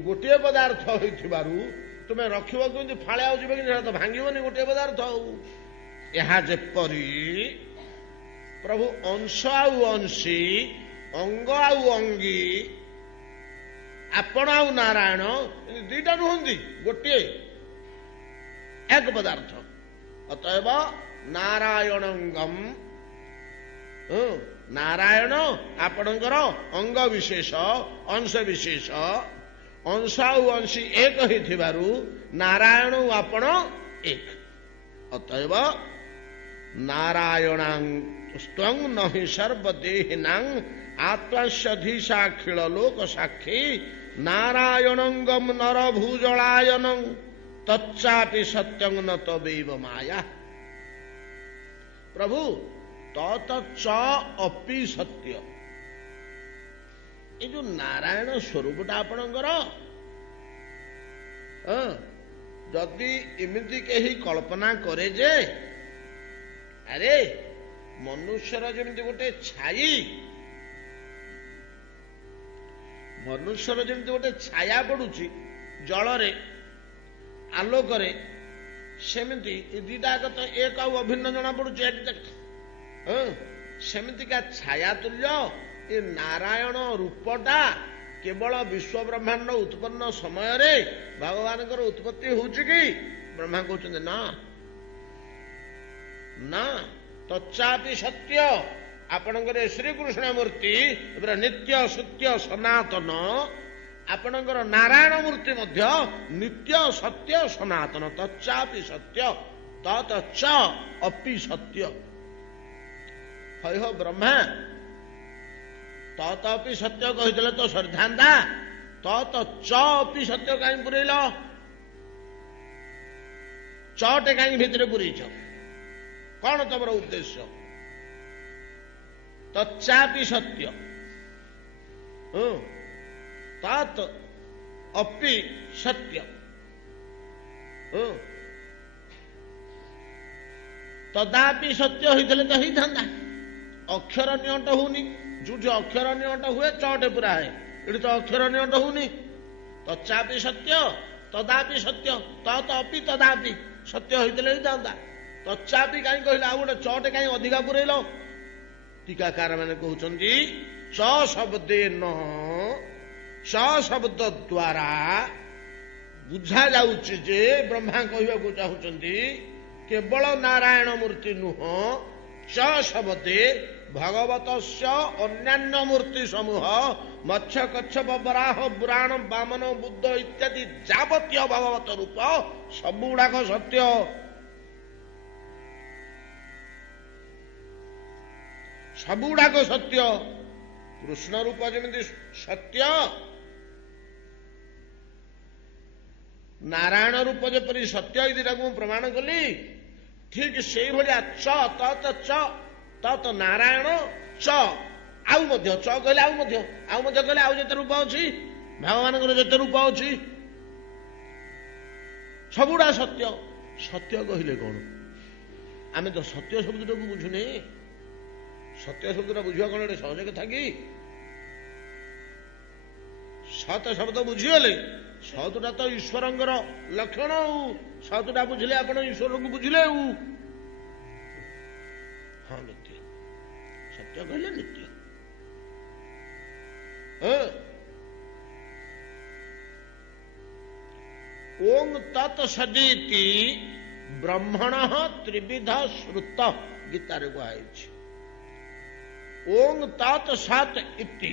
गोटे पदार्थ हो तुम्हें रख फाड़े आउे कि तो भांगनी गोटे पदार्थ जेपरी प्रभु अंश आउ अंशी अंग आउ अंगी ଆପଣ ଆଉ ନାରାୟଣ ଦିଟା ନୁହନ୍ତି, ଗୋଟିଏ ଏକ ପଦାର୍ଥ। ଅତଏବ ନାରାୟଣଙ୍ଗମ, ନାରାୟଣ ଆପଣଙ୍କର ଅଙ୍ଗ ବିଶେଷ, ଅଂଶ ବିଶେଷ, ଅଂଶ ଆଉ ଅଂଶୀ ଏକ ହେଇଥିବାରୁ ନାରାୟଣ ଆପଣ ଏକ। ଅତଏବ ନାରାୟଣାଂ ନହି ସର୍ବଦେହିନାଂ ଆତ୍ମାଶଧୀଶାଖିଳ ଲୋକ ସାକ୍ଷୀ ନାରାୟଣଙ୍ଗମ ନରଭୂଜଳାୟନଂ ତଚ୍ଚାପି ସତ୍ୟଂ ନ ତବୈବ ମାୟା। ପ୍ରଭୁ ତତ ଚ ଅପି ସତ୍ୟ, ଏ ଯୋଉ ନାରାୟଣ ସ୍ୱରୂପଟା ଆପଣଙ୍କର, ଯଦି ଏମିତି କେହି କଳ୍ପନା କରେ ଯେ ଆରେ ମନୁଷ୍ୟର ଯେମିତି ଗୋଟେ ଛାଇ, ମନୁଷ୍ୟର ଯେମିତି ଗୋଟେ ଛାୟା ପଡୁଛି ଜଳରେ ଆଲୋକରେ, ସେମିତି ଏ ଦିଟା ତ ଏକ ଆଉ ଅଭିନ୍ନ ଜଣା ପଡୁଛି, ସେମିତିକା ଛାୟା ତୁଲ୍ୟ ଏ ନାରାୟଣ ରୂପଟା କେବଳ ବିଶ୍ୱ ବ୍ରହ୍ମାଣ୍ଡ ଉତ୍ପନ୍ନ ସମୟରେ ଭଗବାନଙ୍କର ଉତ୍ପତ୍ତି ହଉଛି କି? ବ୍ରହ୍ମା କହୁଛନ୍ତି ନା ନା, ତଚ୍ଚାପି ସତ୍ୟ, ଆପଣଙ୍କର ଶ୍ରୀକୃଷ୍ଣ ମୂର୍ତ୍ତି ପୁରା ନିତ୍ୟ ସତ୍ୟ ସନାତନ, ଆପଣଙ୍କର ନାରାୟଣ ମୂର୍ତ୍ତି ମଧ୍ୟ ନିତ୍ୟ ସତ୍ୟ ସନାତନ। ତଚ୍ଚାପି ସତ୍ୟ ତତ ଚ ଅପି ସତ୍ୟ। ହଇହ ବ୍ରହ୍ମା ତତ ଅପି ସତ୍ୟ କହିଥିଲେ ତ ସରିଥାନ୍ତା, ତତ ଚ ଅପି ସତ୍ୟ କାହିଁ ପୁରେଇଲ? ଚଟେ କାହିଁ ଭିତରେ ପୁରେଇଛ? କଣ ତମର ଉଦ୍ଦେଶ୍ୟ? ତଚ୍ଚାପି ସତ୍ୟ, ତତ୍ ଅପି ସତ୍ୟ, ତଦାପି ସତ୍ୟ ହେଇଥିଲେ ତ ହେଇଥାନ୍ତା। ଅକ୍ଷର ନିଅଣ୍ଟ ହଉନି, ଯୋଉଠି ଅକ୍ଷର ନିଅଣ୍ଟ ହୁଏ ଚଟେ ପୁରା ହେ, ଏଠି ତ ଅକ୍ଷର ନିଅଣ୍ଟ ହଉନି। ତଚ୍ଚାପି ସତ୍ୟ ତଦାପି ସତ୍ୟ, ତତ୍ ଅପି ତଦାପି ସତ୍ୟ ହେଇଥିଲେ ହେଇଥାନ୍ତା। ତଚ୍ଚାପି କାହିଁ କହିଲେ? ଆଉ ଗୋଟେ ଚଟେ କାହିଁ ଅଧିକା ପୁରେଇଲ? ଟୀକାକାର ମାନେ କହୁଛନ୍ତି ଚ ଶବ୍ଦେ ନ, ଚ ଶବ୍ଦ ଦ୍ୱାରା ବୁଝା ଯାଉଛି ଯେ ବ୍ରହ୍ମା କହିବାକୁ ଚାହୁଁଛନ୍ତି କେବଳ ନାରାୟଣ ମୂର୍ତ୍ତି ନୁହଁ, ଚ ଶବ୍ଦେ ଭଗବତସ୍ୟ ଅନ୍ୟାନ୍ୟ ମୂର୍ତ୍ତି ସମୂହ ମତ୍ସ୍ୟ କଚ୍ଛପ ବରାହ ପୁରାଣ ବାମନ ବୁଦ୍ଧ ଇତ୍ୟାଦି ଯାବତୀୟ ଭଗବତ ରୂପ ସବୁଗୁଡାକ ସତ୍ୟ। ସବୁଗୁଡାକ ସତ୍ୟ। କୃଷ୍ଣ ରୂପ ଯେମିତି ସତ୍ୟ, ନାରାୟଣ ରୂପ ଯେପରି ସତ୍ୟ, ଏଇ ଦିଟାକୁ ମୁଁ ପ୍ରମାଣ କଲି। ଠିକ ସେଇଭଳିଆ ଚ ତତ ଚ ତତ ନାରାୟଣ ଚ, ଆଉ ମଧ୍ୟ ଚ କହିଲେ ଆଉ ମଧ୍ୟ କହିଲେ ଆଉ ଯେତେ ରୂପ ଅଛି ଭଗବାନଙ୍କର, ଯେତେ ରୂପ ଅଛି ସବୁଗୁଡା ସତ୍ୟ। ସତ୍ୟ କହିଲେ କଣ? ଆମେ ତ ସତ୍ୟ ଶବ୍ଦଟାକୁ ବୁଝୁନେ। ସତ୍ୟ ଶବ୍ଦଟା ବୁଝିବା କଣ ଗୋଟେ ସହଜ କଥା କି? ସତ ଶବ୍ଦ ବୁଝିଗଲେ, ସତଟା ତ ଈଶ୍ୱରଙ୍କର ଲକ୍ଷଣ। ଆଉ ସତଟା ବୁଝିଲେ ଆପଣ ଈଶ୍ୱରଙ୍କୁ ବୁଝିଲେ। ଆଉ ହଁ, ନିତ୍ୟ ସତ୍ୟ କହିଲେ ନିତ୍ୟ। ଓଂ ତତ୍ ସଦିତି ବ୍ରହ୍ମଣ ତ୍ରିବିଧ ଶ୍ରୁତ, ଗୀତାରେ କୁହାଯାଇଛି। ଓଂ ତତ୍ ସତ୍ ଇତି,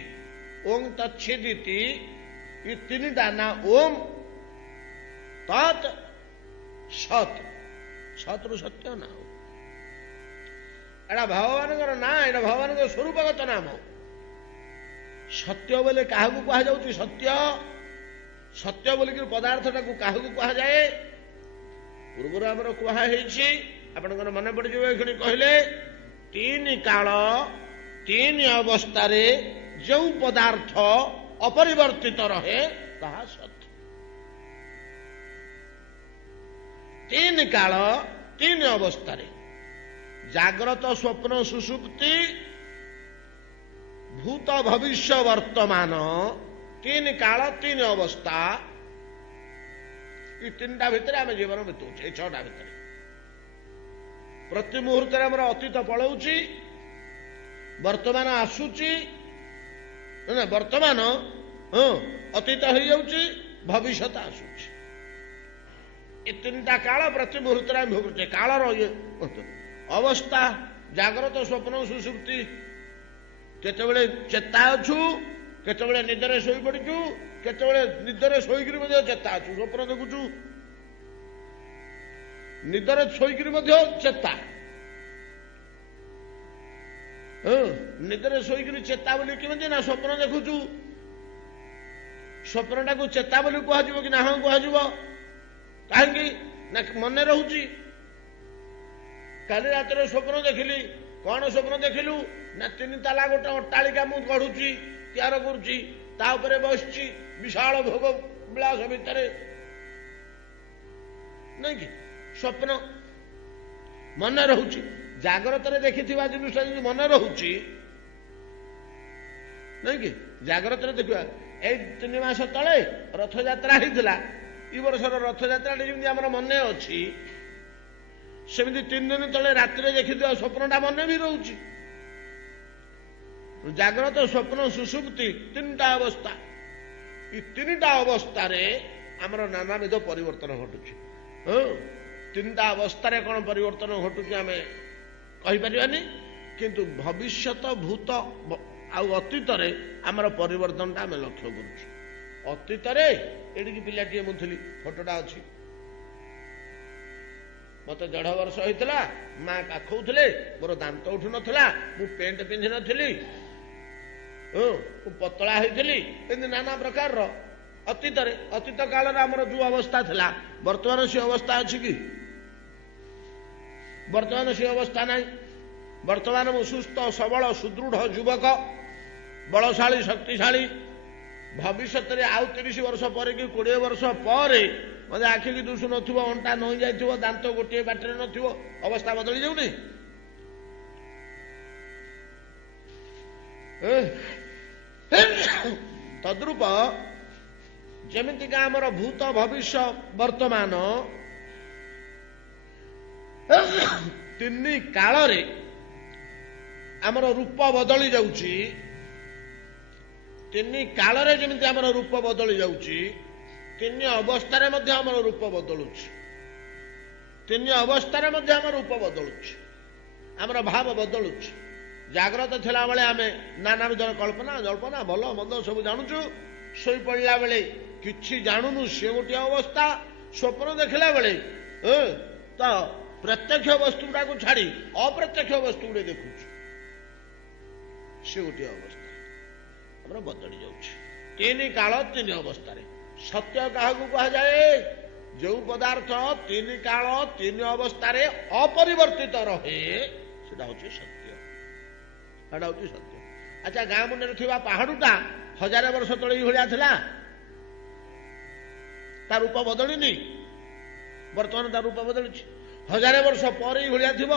ଓଂ ତଚ୍ଛିଦିତି, ଏ ତିନିଟା ନା ଓಂ ତତ୍ ସତ୍, ସତ୍ରୁ ସତ୍ୟ ନା। ଏଟା ଭଗବାନଙ୍କର ନାଁ, ଏଟା ଭଗବାନଙ୍କ ସ୍ୱରୂପଗତ ନାମ। ସତ୍ୟ ବୋଲେ କାହାକୁ କୁହାଯାଉଛି? ସତ୍ୟ ସତ୍ୟ ବୋଲିକି ପଦାର୍ଥଟାକୁ କାହାକୁ କୁହାଯାଏ? ପୂର୍ବରୁ ଆମର କୁହା ହେଇଛି, ଆପଣଙ୍କର ମନେ ପଡିଯିବ। ଏଖଣି କହିଲେ ତିନି କାଳ ତିନି ଅବସ୍ଥାରେ ଯେଉଁ ପଦାର୍ଥ ଅପରିବର୍ତ୍ତିତ ରହେ ତାହା ସତ୍ୟ। ତିନି କାଳ ତିନି ଅବସ୍ଥାରେ, ଜାଗ୍ରତ ସ୍ୱପ୍ନ ସୁଷୁପ୍ତି ଭୂତ ଭବିଷ୍ୟ ବର୍ତ୍ତମାନ, ତିନି କାଳ ତିନି ଅବସ୍ଥା, ଏ ତିନିଟା ଭିତରେ ଆମେ ଜୀବନ ବିତଉଛେ। ଏ ଛଅଟା ଭିତରେ ପ୍ରତି ମୁହୂର୍ତ୍ତରେ ଆମର ଅତୀତ ପଳଉଛି, ବର୍ତ୍ତମାନ ଆସୁଛି, ବର୍ତ୍ତମାନ ଅତୀତ ହେଇଯାଉଛି, ଭବିଷ୍ୟତ ଆସୁଛି। ଏ ତିନିଟା କାଳ ପ୍ରତି ମୁହୂର୍ତ୍ତରେ ଆମେ ଭୋଗୁଛେ। କାଳର ଅବସ୍ଥା ଜାଗ୍ରତ, ସ୍ୱପ୍ନ, ସୁଷୁପ୍ତି। କେତେବେଳେ ଚେତା ଅଛୁ, କେତେବେଳେ ନିଦରେ ଶୋଇପଡ଼ିଛୁ, କେତେବେଳେ ନିଦରେ ଶୋଇକିରି ମଧ୍ୟ ଚେତା ଅଛୁ, ସ୍ୱପ୍ନ ଦେଖୁଛୁ, ନିଦରେ ଶୋଇକିରି ମଧ୍ୟ ଚେତା। ନିଦରେ ଶୋଇକିରି ଚେତା ବୋଲି କେମିତି ନା ସ୍ୱପ୍ନ ଦେଖୁଛୁ। ସ୍ୱପ୍ନଟାକୁ ଚେତା ବୋଲି କୁହାଯିବ କି ନା? ହଁ କୁହାଯିବ। କାହିଁକି ନା ମନେ ରହୁଛି। କାଲି ରାତିରେ ସ୍ୱପ୍ନ ଦେଖିଲି। କଣ ସ୍ୱପ୍ନ ଦେଖିଲୁ ନା 3 ତାଲା ଗୋଟେ ଅଟ୍ଟାଳିକା ମୁଁ ଗଢୁଛି, ତିଆର କରୁଛି, ତା ଉପରେ ବସିଛି ବିଶାଳ ଭୋଗ ବିଳାସ ଭିତରେ, ନାଇଁ କି? ସ୍ୱପ୍ନ ମନେ ରହୁଛି। ଜାଗ୍ରତରେ ଦେଖିଥିବା ଜିନିଷଟା ଯଦି ମନେ ରହୁଛି, ନାଇଁ କି? ଜାଗ୍ରତରେ ଦେଖିବା। ଏଇ 3 ମାସ ତଳେ ରଥଯାତ୍ରା ହେଇଥିଲା। ଏ ବର୍ଷର ରଥଯାତ୍ରାଟି ଯେମିତି ଆମର ମନେ ଅଛି, ସେମିତି 3 ଦିନ ତଳେ ରାତିରେ ଦେଖିଥିବା ସ୍ୱପ୍ନଟା ମନେ ବି ରହୁଛି। ଜାଗ୍ରତ, ସ୍ୱପ୍ନ, ସୁଷୁପ୍ତି, 3ଟା ଅବସ୍ଥା। ଏ 3ଟା ଅବସ୍ଥାରେ ଆମର ନାନାବିଧ ପରିବର୍ତ୍ତନ ଘଟୁଛି। 3ଟା ଅବସ୍ଥାରେ କ'ଣ ପରିବର୍ତ୍ତନ ଘଟୁଛି ଆମେ କହିପାରିବାନି, କିନ୍ତୁ ଭବିଷ୍ୟତ, ଭୂତ ଆଉ ଅତୀତରେ ଆମର ପରିବର୍ତ୍ତନଟା ଆମେ ଲକ୍ଷ୍ୟ କରୁଛୁ। ଅତୀତରେ ଏଠିକି ପିଲାଟିଏ ମୁଁ ଥିଲି, ଫଟୋଟା ଅଛି। ମତେ 1.5 ବର୍ଷ ହେଇଥିଲା, ମା କାଖଉଥିଲେ, ମୋର ଦାନ୍ତ ଉଠୁ ନଥିଲା, ମୁଁ ପେଣ୍ଟ ପିନ୍ଧି ନଥିଲି, ମୁଁ ପତଳା ହେଇଥିଲି, ଏମିତି ନାନା ପ୍ରକାରର। ଅତୀତରେ, ଅତୀତ କାଳରେ ଆମର ଯୋଉ ଅବସ୍ଥା ଥିଲା, ବର୍ତ୍ତମାନ ସେ ଅବସ୍ଥା ଅଛି କି? ବର୍ତ୍ତମାନ ସେ ଅବସ୍ଥା ନାହିଁ। ବର୍ତ୍ତମାନ ମୁଁ ସୁସ୍ଥ, ସବଳ, ସୁଦୃଢ ଯୁବକ, ବଳଶାଳୀ, ଶକ୍ତିଶାଳୀ। ଭବିଷ୍ୟତରେ ଆଉ 30 ବର୍ଷ ପରେ କି 20 ବର୍ଷ ପରେ ମତେ ଆଖିକି ଦୁଷୁ ନଥିବ, ଅଣ୍ଟା ନଇଁ ଯାଇଥିବ, ଦାନ୍ତ ଗୋଟିଏ ବାଟରେ ନଥିବ, ଅବସ୍ଥା ବଦଳି ଯାଉନି? ତଦ୍ରୂପ ଯେମିତିକା ଆମର ଭୂତ, ଭବିଷ୍ୟ, ବର୍ତ୍ତମାନ 3 କାଳରେ ଆମର ରୂପ ବଦଳି ଯାଉଛି। 3 କାଳରେ ଯେମିତି ଆମର ରୂପ ବଦଳି ଯାଉଛି, 3 ଅବସ୍ଥାରେ ମଧ୍ୟ ଆମର ରୂପ ବଦଳୁଛି। 3 ଅବସ୍ଥାରେ ମଧ୍ୟ ଆମର ରୂପ ବଦଳୁଛି, ଆମର ଭାବ ବଦଳୁଛି। ଜାଗ୍ରତ ଥିଲାବେଳେ ଆମେ ନାନାବିଧ କଳ୍ପନା, ଜଳ୍ପନା, ଭଲ ମନ୍ଦ ସବୁ ଜାଣୁଛୁ। ଶୋଇପଡ଼ିଲା ବେଳେ କିଛି ଜାଣୁନୁ, ସେ ଗୋଟିଏ ଅବସ୍ଥା। ସ୍ୱପ୍ନ ଦେଖିଲା ବେଳେ ତ ପ୍ରତ୍ୟକ୍ଷ ବସ୍ତୁ ଗୁଡାକୁ ଛାଡି ଅପ୍ରତ୍ୟକ୍ଷ ବସ୍ତୁ ଗୁଡେ ଦେଖୁଛୁ, ସେ ଗୋଟିଏ ଅବସ୍ଥା ଆମର ବଦଳି ଯାଉଛି। 3 କାଳ 3 ଅବସ୍ଥାରେ। ସତ୍ୟ କାହାକୁ କୁହାଯାଏ? ଯୋଉ ପଦାର୍ଥ 3 କାଳ 3 ଅବସ୍ଥାରେ ଅପରିବର୍ତ୍ତିତ ରହେ, ସେଟା ହଉଛି ସତ୍ୟ। ସେଟା ହଉଛି ସତ୍ୟ। ଆଚ୍ଛା, ଗାଁ ମୁଣ୍ଡରେ ଥିବା ପାହାଡଟା 1000 ବର୍ଷ ତଳେ ଭଳିଆ ଥିଲା, ତା ରୂପ ବଦଳିନି? ବର୍ତ୍ତମାନ ତା ରୂପ ବଦଳିଛି। 1000 ବର୍ଷ ପରେ ଭଳିଆ ଥିବ,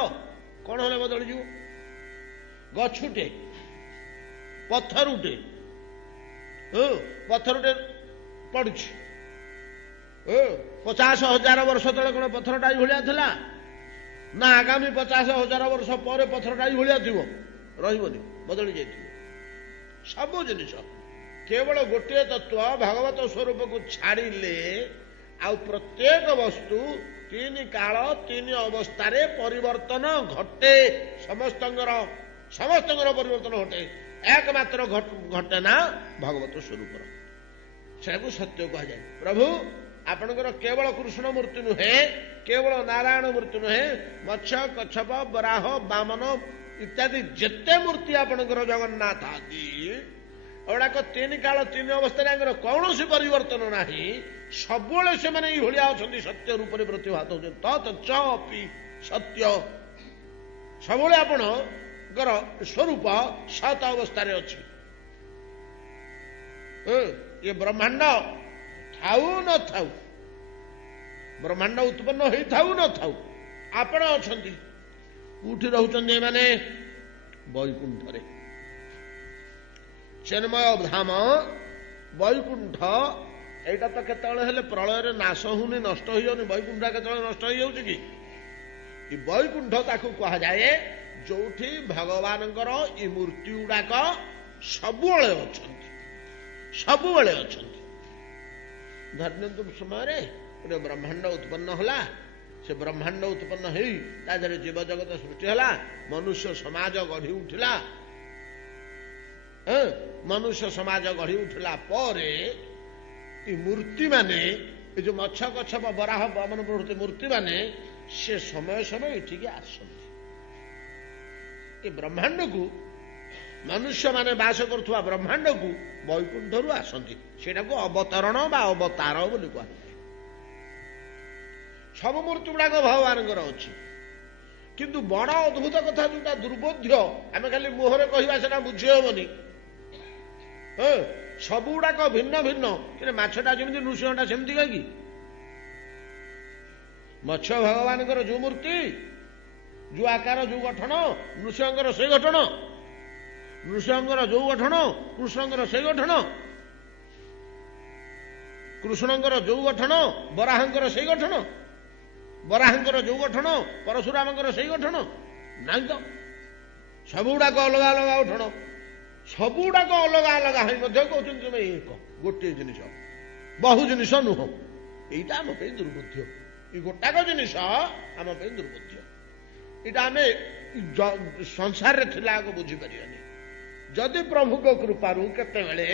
କଣ ହେଲେ ବଦଳିଯିବ? ଗଛୁଟେ, ପଥରୁଟେ, ପଥରଟେ ପଡୁଛି। 50,000 ବର୍ଷ ତଳେ କଣ ପଥରଟା ଭଳିଆ ଥିଲା? ନା ଆଗାମୀ 50,000 ବର୍ଷ ପରେ ପଥରଟା ଭଳିଆ ଥିବ? ରହିବନି, ବଦଳି ଯାଇଥିବ। ସବୁ ଜିନିଷ କେବଳ ଗୋଟିଏ ତତ୍ଵ ଭଗବତ ସ୍ୱରୂପକୁ ଛାଡ଼ିଲେ ଆଉ ପ୍ରତ୍ୟେକ ବସ୍ତୁ 3 କାଳ 3 ଅବସ୍ଥାରେ ପରିବର୍ତ୍ତନ ଘଟେ। ସମସ୍ତଙ୍କର ପରିବର୍ତ୍ତନ ଘଟେ। ଏକମାତ୍ର ଘଟେ ନା ଭଗବତ ସ୍ୱରୂପର। ସେଟାକୁ ସତ୍ୟ କୁହାଯାଏ। ପ୍ରଭୁ ଆପଣଙ୍କର କେବଳ କୃଷ୍ଣ ମୂର୍ତ୍ତି ନୁହେଁ, କେବଳ ନାରାୟଣ ମୂର୍ତ୍ତି ନୁହେଁ, ମତ୍ସ୍ୟ, କଚ୍ଛପ, ବରାହ, ବାମନ ଇତ୍ୟାଦି ଯେତେ ମୂର୍ତ୍ତି ଆପଣଙ୍କର ଜଗନ୍ନାଥ ଆଦି, ଏଗୁଡାକ 3 କାଳ 3 ଅବସ୍ଥାରେ ତାଙ୍କର କୌଣସି ପରିବର୍ତ୍ତନ ନାହିଁ। ସବୁବେଳେ ସେମାନେ ଏଇଭଳିଆ ଅଛନ୍ତି, ସତ୍ୟ ରୂପରେ ପ୍ରତିଭାତ ହଉଛନ୍ତି। ତତ୍ଚପି ସତ୍ୟ। ସବୁବେଳେ ଆପଣଙ୍କର ସ୍ୱରୂପ ସତ ଅବସ୍ଥାରେ ଅଛି। ଏ ବ୍ରହ୍ମାଣ୍ଡ ଥାଉ ନଥାଉ, ବ୍ରହ୍ମାଣ୍ଡ ଉତ୍ପନ୍ନ ହେଇଥାଉ ନଥାଉ, ଆପଣ ଅଛନ୍ତି। କୋଉଠି ରହୁଛନ୍ତି ଏମାନେ? ବୈକୁଣ୍ଠରେ। ଚିନ୍ମୟ ଧାମ ବୈକୁଣ୍ଠ। ଏଇଟା ତ କେତେବେଳେ ହେଲେ ପ୍ରଳୟରେ ନାଶ ହଉନି, ନଷ୍ଟ ହେଇଯାଉନି? ବୈକୁଣ୍ଠ କେତେବେଳେ ନଷ୍ଟ ହେଇଯାଉଛି କି? ଏ ବୈକୁଣ୍ଠ ତାକୁ କୁହାଯାଏ, ଯୋଉଠି ଭଗବାନଙ୍କର ଏ ମୂର୍ତ୍ତି ଗୁଡାକ ସବୁବେଳେ ଅଛନ୍ତି। ସବୁବେଳେ ଅଛନ୍ତି। ଧରିନିୟନ୍ତୁ ସମୟରେ ଗୋଟେ ବ୍ରହ୍ମାଣ୍ଡ ଉତ୍ପନ୍ନ ହେଲା, ସେ ବ୍ରହ୍ମାଣ୍ଡ ଉତ୍ପନ୍ନ ହେଇ ତା ଦେହରେ ଜୀବଜଗତ ସୃଷ୍ଟି ହେଲା, ମନୁଷ୍ୟ ସମାଜ ଗଢି ଉଠିଲା। ମନୁଷ୍ୟ ସମାଜ ଗଢି ଉଠିଲା ପରେ ଏ ମୂର୍ତ୍ତି ମାନେ, ଏ ଯୋଉ ମଛ କଚ୍ଛପ ବରାହ ବାମନ ପ୍ରଭୃତି ମୂର୍ତ୍ତି ମାନେ, ସେ ସମୟ ସମୟ ଏଠିକି ଆସନ୍ତି। ଏ ବ୍ରହ୍ମାଣ୍ଡକୁ, ମନୁଷ୍ୟ ମାନେ ବାସ କରୁଥିବା ବ୍ରହ୍ମାଣ୍ଡକୁ ବୈକୁଣ୍ଠରୁ ଆସନ୍ତି। ସେଇଟାକୁ ଅବତରଣ ବା ଅବତାର ବୋଲି କୁହାଯାଉଛି। ସବୁ ମୂର୍ତ୍ତି ଗୁଡାକ ଭଗବାନଙ୍କର ଅଛି, କିନ୍ତୁ ବଡ ଅଦ୍ଭୁତ କଥା ଯୋଉଟା ଦୁର୍ବୋଧ୍ୟ, ଆମେ ଖାଲି ମୁହଁରେ କହିବା ସେଟା ବୁଝି ହବନି। ସବୁ ଗୁଡାକ ଭିନ୍ନ ଭିନ୍ନ, କିନ୍ତୁ ମାଛଟା ଯେମିତି ନୃସିଂହଟା ସେମିତି କାହିଁକି? ମତ୍ସ୍ୟ ଭଗବାନଙ୍କର ଯୋଉ ମୂର୍ତ୍ତି, ଯୋଉ ଆକାର, ଯୋଉ ଗଠନ, ନୃସିଂହଙ୍କର ସେଇ ଗଠନ। ନୃସିଂହଙ୍କର ଯୋଉ ଗଠନ, କୃଷ୍ଣଙ୍କର ସେଇ ଗଠନ। କୃଷ୍ଣଙ୍କର ଯୋଉ ଗଠନ, ବରାହଙ୍କର ସେଇ ଗଠନ। ବରାହଙ୍କର ଯୋଉ ଗଠନ, ପରଶୁରାମଙ୍କର ସେଇ ଗଠନ ନାହିଁ ତ। ସବୁଗୁଡାକ ଅଲଗା ଅଲଗା ଗଠନ, ସବୁଗୁଡାକ ଅଲଗା ଅଲଗା ହେଇ ମଧ୍ୟ କହୁଛନ୍ତି ତମେ ଏକ, ଗୋଟିଏ ଜିନିଷ, ବହୁ ଜିନିଷ ନୁହଁ। ଏଇଟା ଆମ ପାଇଁ ଦୁର୍ବୋଧ୍ୟ। ଏଇ ଗୋଟାକ ଜିନିଷ ଆମ ପାଇଁ ଦୁର୍ବୋଧ୍ୟ। ଏଇଟା ଆମେ ସଂସାରରେ ଥିଲା ଆଗ ବୁଝିପାରିବାନି। ଯଦି ପ୍ରଭୁଙ୍କ କୃପାରୁ କେତେବେଳେ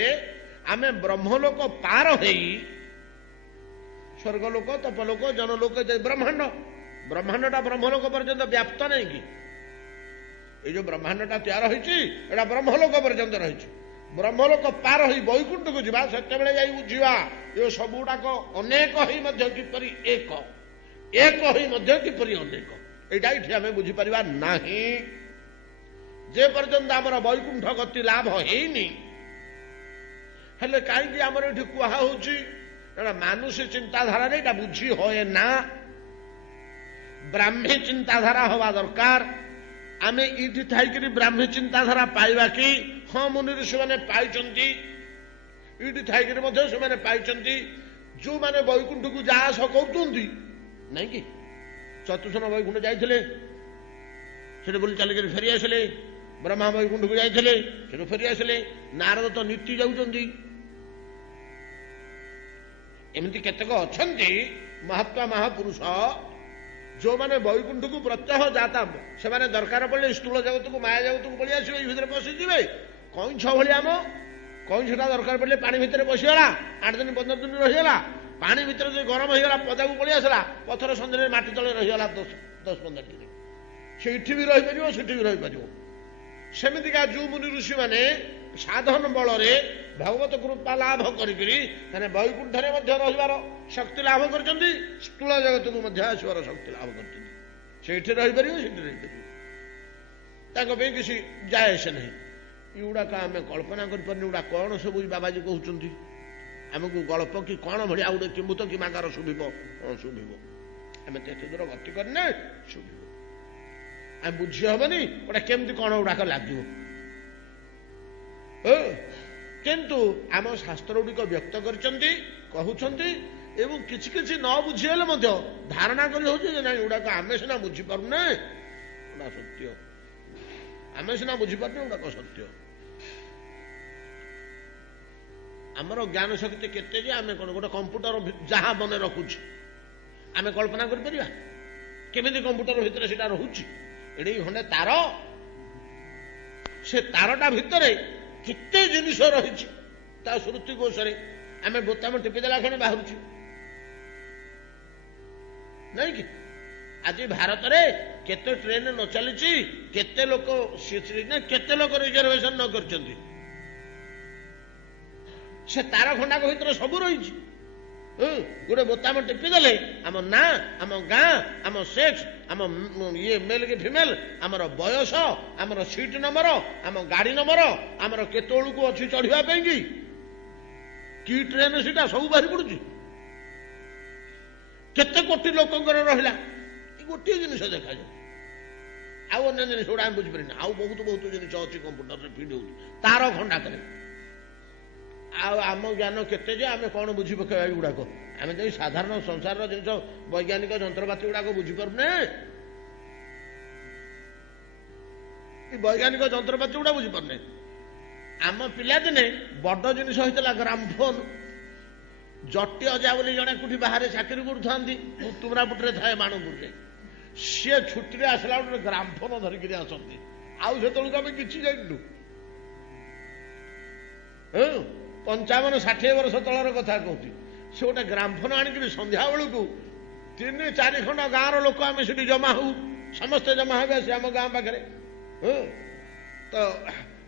ଆମେ ବ୍ରହ୍ମଲୋକ ପାର ହେଇ, ସ୍ୱର୍ଗଲୋକ, ତପଲୋକ, ଜନଲୋକ, ବ୍ରହ୍ମାଣ୍ଡ, ବ୍ରହ୍ମାଣ୍ଡଟା ବ୍ରହ୍ମଲୋକ ପର୍ଯ୍ୟନ୍ତ ବ୍ୟାପ୍ତ ନାହିଁ କି? ଏଇ ଯୋଉ ବ୍ରହ୍ମାଣ୍ଡଟା ତିଆର ହେଇଛି, ଏଇଟା ବ୍ରହ୍ମଲୋକ ପର୍ଯ୍ୟନ୍ତ ରହିଛି। ବ୍ରହ୍ମଲୋକ ପାର ହେଇ ବୈକୁଣ୍ଠକୁ ଯିବା, ସେତେବେଳେ ଯାଇ ବୁଝିବା ଏ ସବୁଗୁଡାକ ଅନେକ ହେଇ ମଧ୍ୟ କିପରି ଏକ, ଏକ ହେଇ ମଧ୍ୟ କିପରି ଅନେକ। ଏଇଟା ଏଠି ଆମେ ବୁଝିପାରିବା ନାହିଁ। ଯେ ପର୍ଯ୍ୟନ୍ତ ଆମର ବୈକୁଣ୍ଠ ଗତି ଲାଭ ହେଇନି, ହେଲେ କାହିଁକି ଆମର ଏଠି କୁହାହଉଛି? ଏଟା ମାନୁଷ ଚିନ୍ତାଧାରାରେ ଏଇଟା ବୁଝି ହୁଏ ନା। ବ୍ରାହ୍ମୀ ଚିନ୍ତାଧାରା ହବା ଦରକାର। ଆମେ ଏଇଠି ଥାଇକିରି ବ୍ରାହ୍ମୀ ଚିନ୍ତାଧାରା ପାଇବା କି? ହଁ, ମୁନି ଋଷିମାନେ ପାଇଛନ୍ତି, ଏଇଠି ଥାଇକିରି ମଧ୍ୟ ସେମାନେ ପାଇଛନ୍ତି। ଯୋଉମାନେ ବୈକୁଣ୍ଠକୁ ଯା ଆସ କହୁଛନ୍ତି ନାଇଁ କି, ଚତୁର୍ସନ ବୈକୁଣ୍ଠ ଯାଇଥିଲେ, ସେଠି ବୁଲି ଚାଲିକରି ଫେରି ଆସିଲେ। ବ୍ରହ୍ମା ବୈକୁଣ୍ଠକୁ ଯାଇଥିଲେ, ସେଠୁ ଫେରି ଆସିଲେ। ନାରଦ ତ ନୀତି ଯାଉଛନ୍ତି। ଏମିତି କେତେକ ଅଛନ୍ତି ମହାତ୍ମା ମହାପୁରୁଷ, ଯୋଉମାନେ ବୈକୁଣ୍ଠକୁ ପ୍ରତ୍ୟହ ଯାତା, ସେମାନେ ଦରକାର ପଡ଼ିଲେ ସ୍ଥୂଳ ଜଗତକୁ, ମାୟା ଜଗତକୁ ପଳେଇ ଆସିବେ, ଏଇ ଭିତରେ ପଶିଯିବେ। କଇଁଛ ଭଳି ଆମ କଇଁଛଟା ଦରକାର ପଡ଼ିଲେ ପାଣି ଭିତରେ ପଶିଗଲା, 8 ଦିନ 15 ଦିନ ରହିଗଲା। ପାଣି ଭିତରେ ଯଦି ଗରମ ହେଇଗଲା, ପଦାକୁ ପଳେଇ ଆସିଲା, ପଥର ସନ୍ଧିରେ ମାଟି ତଳେ ରହିଗଲା 10-15 ଦିନ। ସେଇଠି ବି ରହିପାରିବ, ସେଠି ବି ରହିପାରିବ। ସେମିତିକା ଯୋଉ ମୁନି ଋଷି ମାନେ ସାଧନ ବଳରେ ଭଗବତ କୃପା ଲାଭ କରିକିରି ସେମାନେ ବୈକୁଣ୍ଠରେ ମଧ୍ୟ ରହିବାର ଶକ୍ତି ଲାଭ କରିଛନ୍ତି, ସ୍ଥୂଳ ଜଗତକୁ ମଧ୍ୟ ଆସିବାର ଶକ୍ତି ଲାଭ କରିଛନ୍ତି। ସେଇଠି ରହିପାରିବେ, ସେଠି ରହିପାରିବେ, ତାଙ୍କ ପାଇଁ କିଛି ଯାଏ ଆସେ ନାହିଁ। ଏଗୁଡାକ ଆମେ କଳ୍ପନା କରିପାରୁନି। ଏଗୁଡା କଣ ସବୁ ବାବାଜୀ କହୁଛନ୍ତି ଆମକୁ? ଗଳ୍ପ କି କଣ ଭଳିଆ ଗୋଟେ କିମ୍ବୁତ କି ମାଗାର ଶୁଭିବ? ହଁ, ଶୁଭିବ। ଆମେ ତ ଏତେ ଦୂର ଗତି କରିନେ, ଶୁଭିବ। ଆମେ ବୁଝି ହବନି ଗୋଟେ କେମିତି କଣ ଗୁଡାକ ଲାଗିବ। କିନ୍ତୁ ଆମ ଶାସ୍ତ୍ର ଗୁଡିକ ବ୍ୟକ୍ତ କରିଛନ୍ତି, କହୁଛନ୍ତି, ଏବଂ କିଛି କିଛି ନ ବୁଝିଗଲେ ମଧ୍ୟ ଧାରଣା କରି ହଉଛି ଯେ ନାଇଁ, ଏଗୁଡାକ ଆମେ ସିନା ବୁଝିପାରୁନେ, ଏଗୁଡା ସତ୍ୟ। ଆମେ ସିନା ବୁଝିପାରୁନେ, ଏଗୁଡାକ ସତ୍ୟ। ଆମର ଜ୍ଞାନ ଶକ୍ତି କେତେ ଯେ ଆମେ କଣ ଗୋଟେ କମ୍ପ୍ୟୁଟର ଯାହା ମନେ ରଖୁଛି ଆମେ କଳ୍ପନା କରିପାରିବା? କେମିତି କମ୍ପ୍ୟୁଟର ଭିତରେ ସେଟା ରହୁଛି? ଏଠି ଖଣ୍ଡେ ତାର, ସେ ତାରଟା ଭିତରେ କେତେ ଜିନିଷ ରହିଛି ତା ସ୍ମୃତି କୋଷରେ। ଆମେ ବୋତାମ ଟିପିଦେଲା କ୍ଷଣି ବାହାରୁଛି ନାଇଁ କି? ଆଜି ଭାରତରେ କେତେ ଟ୍ରେନ ନ ଚାଲିଛି, କେତେ ଲୋକ ରିଜର୍ଭେସନ ନ କରିଛନ୍ତି, ସେ ତାର ଖଣ୍ଡାକ ଭିତରେ ସବୁ ରହିଛି। ଗୋଟେ ବୋତାମ ଟିପିଦେଲେ ଆମ ନାଁ, ଆମ ଗାଁ, ଆମ ସେକ୍ସ, ଆମ ଇଏ ମେଲ କି ଫିମେଲ, ଆମର ବୟସ, ଆମର ସିଟ ନମ୍ବର, ଆମ ଗାଡି ନମ୍ବର, ଆମର କେତେବେଳକୁ ଅଛି ଚଢିବା ପାଇଁ କି ଟ୍ରେନ ସେଟା ସବୁ ବାହାରି ପଡୁଛି। କେତେ କୋଟି ଲୋକଙ୍କର ରହିଲା, ଗୋଟିଏ ଜିନିଷ ଦେଖାଯାଏ। ଆଉ ଅନ୍ୟ ଜିନିଷ ଗୁଡା ଆମେ ବୁଝିପାରିନି। ଆଉ ବହୁତ ବହୁତ ଜିନିଷ ଅଛି କମ୍ପ୍ୟୁଟରରେ ଫିଟ୍ ହଉଛି ତାର ଖଣ୍ଡାକରେ। ଆଉ ଆମ ଜ୍ଞାନ କେତେ ଯେ ଆମେ କଣ ବୁଝି ପକେଇବା ଏଗୁଡାକ? ଆମେ ତ ଏଇ ସାଧାରଣ ସଂସାରର ଜିନିଷ, ବୈଜ୍ଞାନିକ ଯନ୍ତ୍ରପାତି ଗୁଡାକ ବୁଝିପାରୁନେ। ଏ ବୈଜ୍ଞାନିକ ଯନ୍ତ୍ରପାତି ଗୁଡା ବୁଝିପାରୁନେ। आम पिलादिने बड़ जिनिस होता ग्रामफोन जटी अजा बोली जड़े कौटी बाहर चाकरी करूँ तुमरापुटे थाए बाणपुर सी छुट्टी आसला गोटे ग्रामफोन धरिक आसती आउ से आम कि जानू 55-60 वर्ष तलर कथा कहती से गोटे ग्रामफोन आणिक संध्या बेलू 3-4 खंड गाँव लोक आम से जमा हूँ समस्ते जमा हे से आम गाँ पाखे तो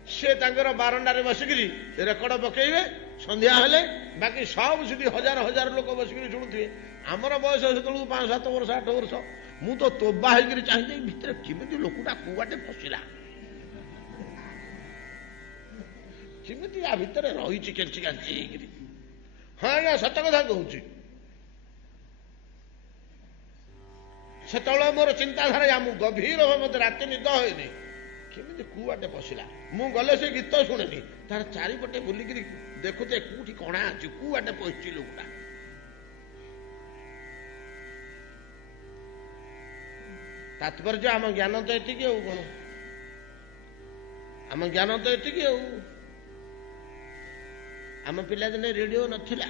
सी बारंडारे बसिकी रेकर्ड पकड़े संध्या हेले बाकी सब सीधी हजार हजार लोक बसिक शुणुवे आमर बयस से 5-7 वर्ष 8 वर्ष मु तो तोबा होकर चाहिए भितर केमी लोकटा कौटे फसला केमी या भितर रही केंची कांची हाँ आज्ञा सत कथा कहूँ से मोर चिंताधारा या गभीर हो मत राति निद हुए केमी कौटे पशिला मु गले से गीत शुणेनी तार चारिपटे बुलिक देखुते कौटी कणा अच्छी कौटे पशि लोकटा तात्पर्य आम ज्ञान तो ये कौन आम ज्ञान तो ये आम पिला दिने रेडियो नथिला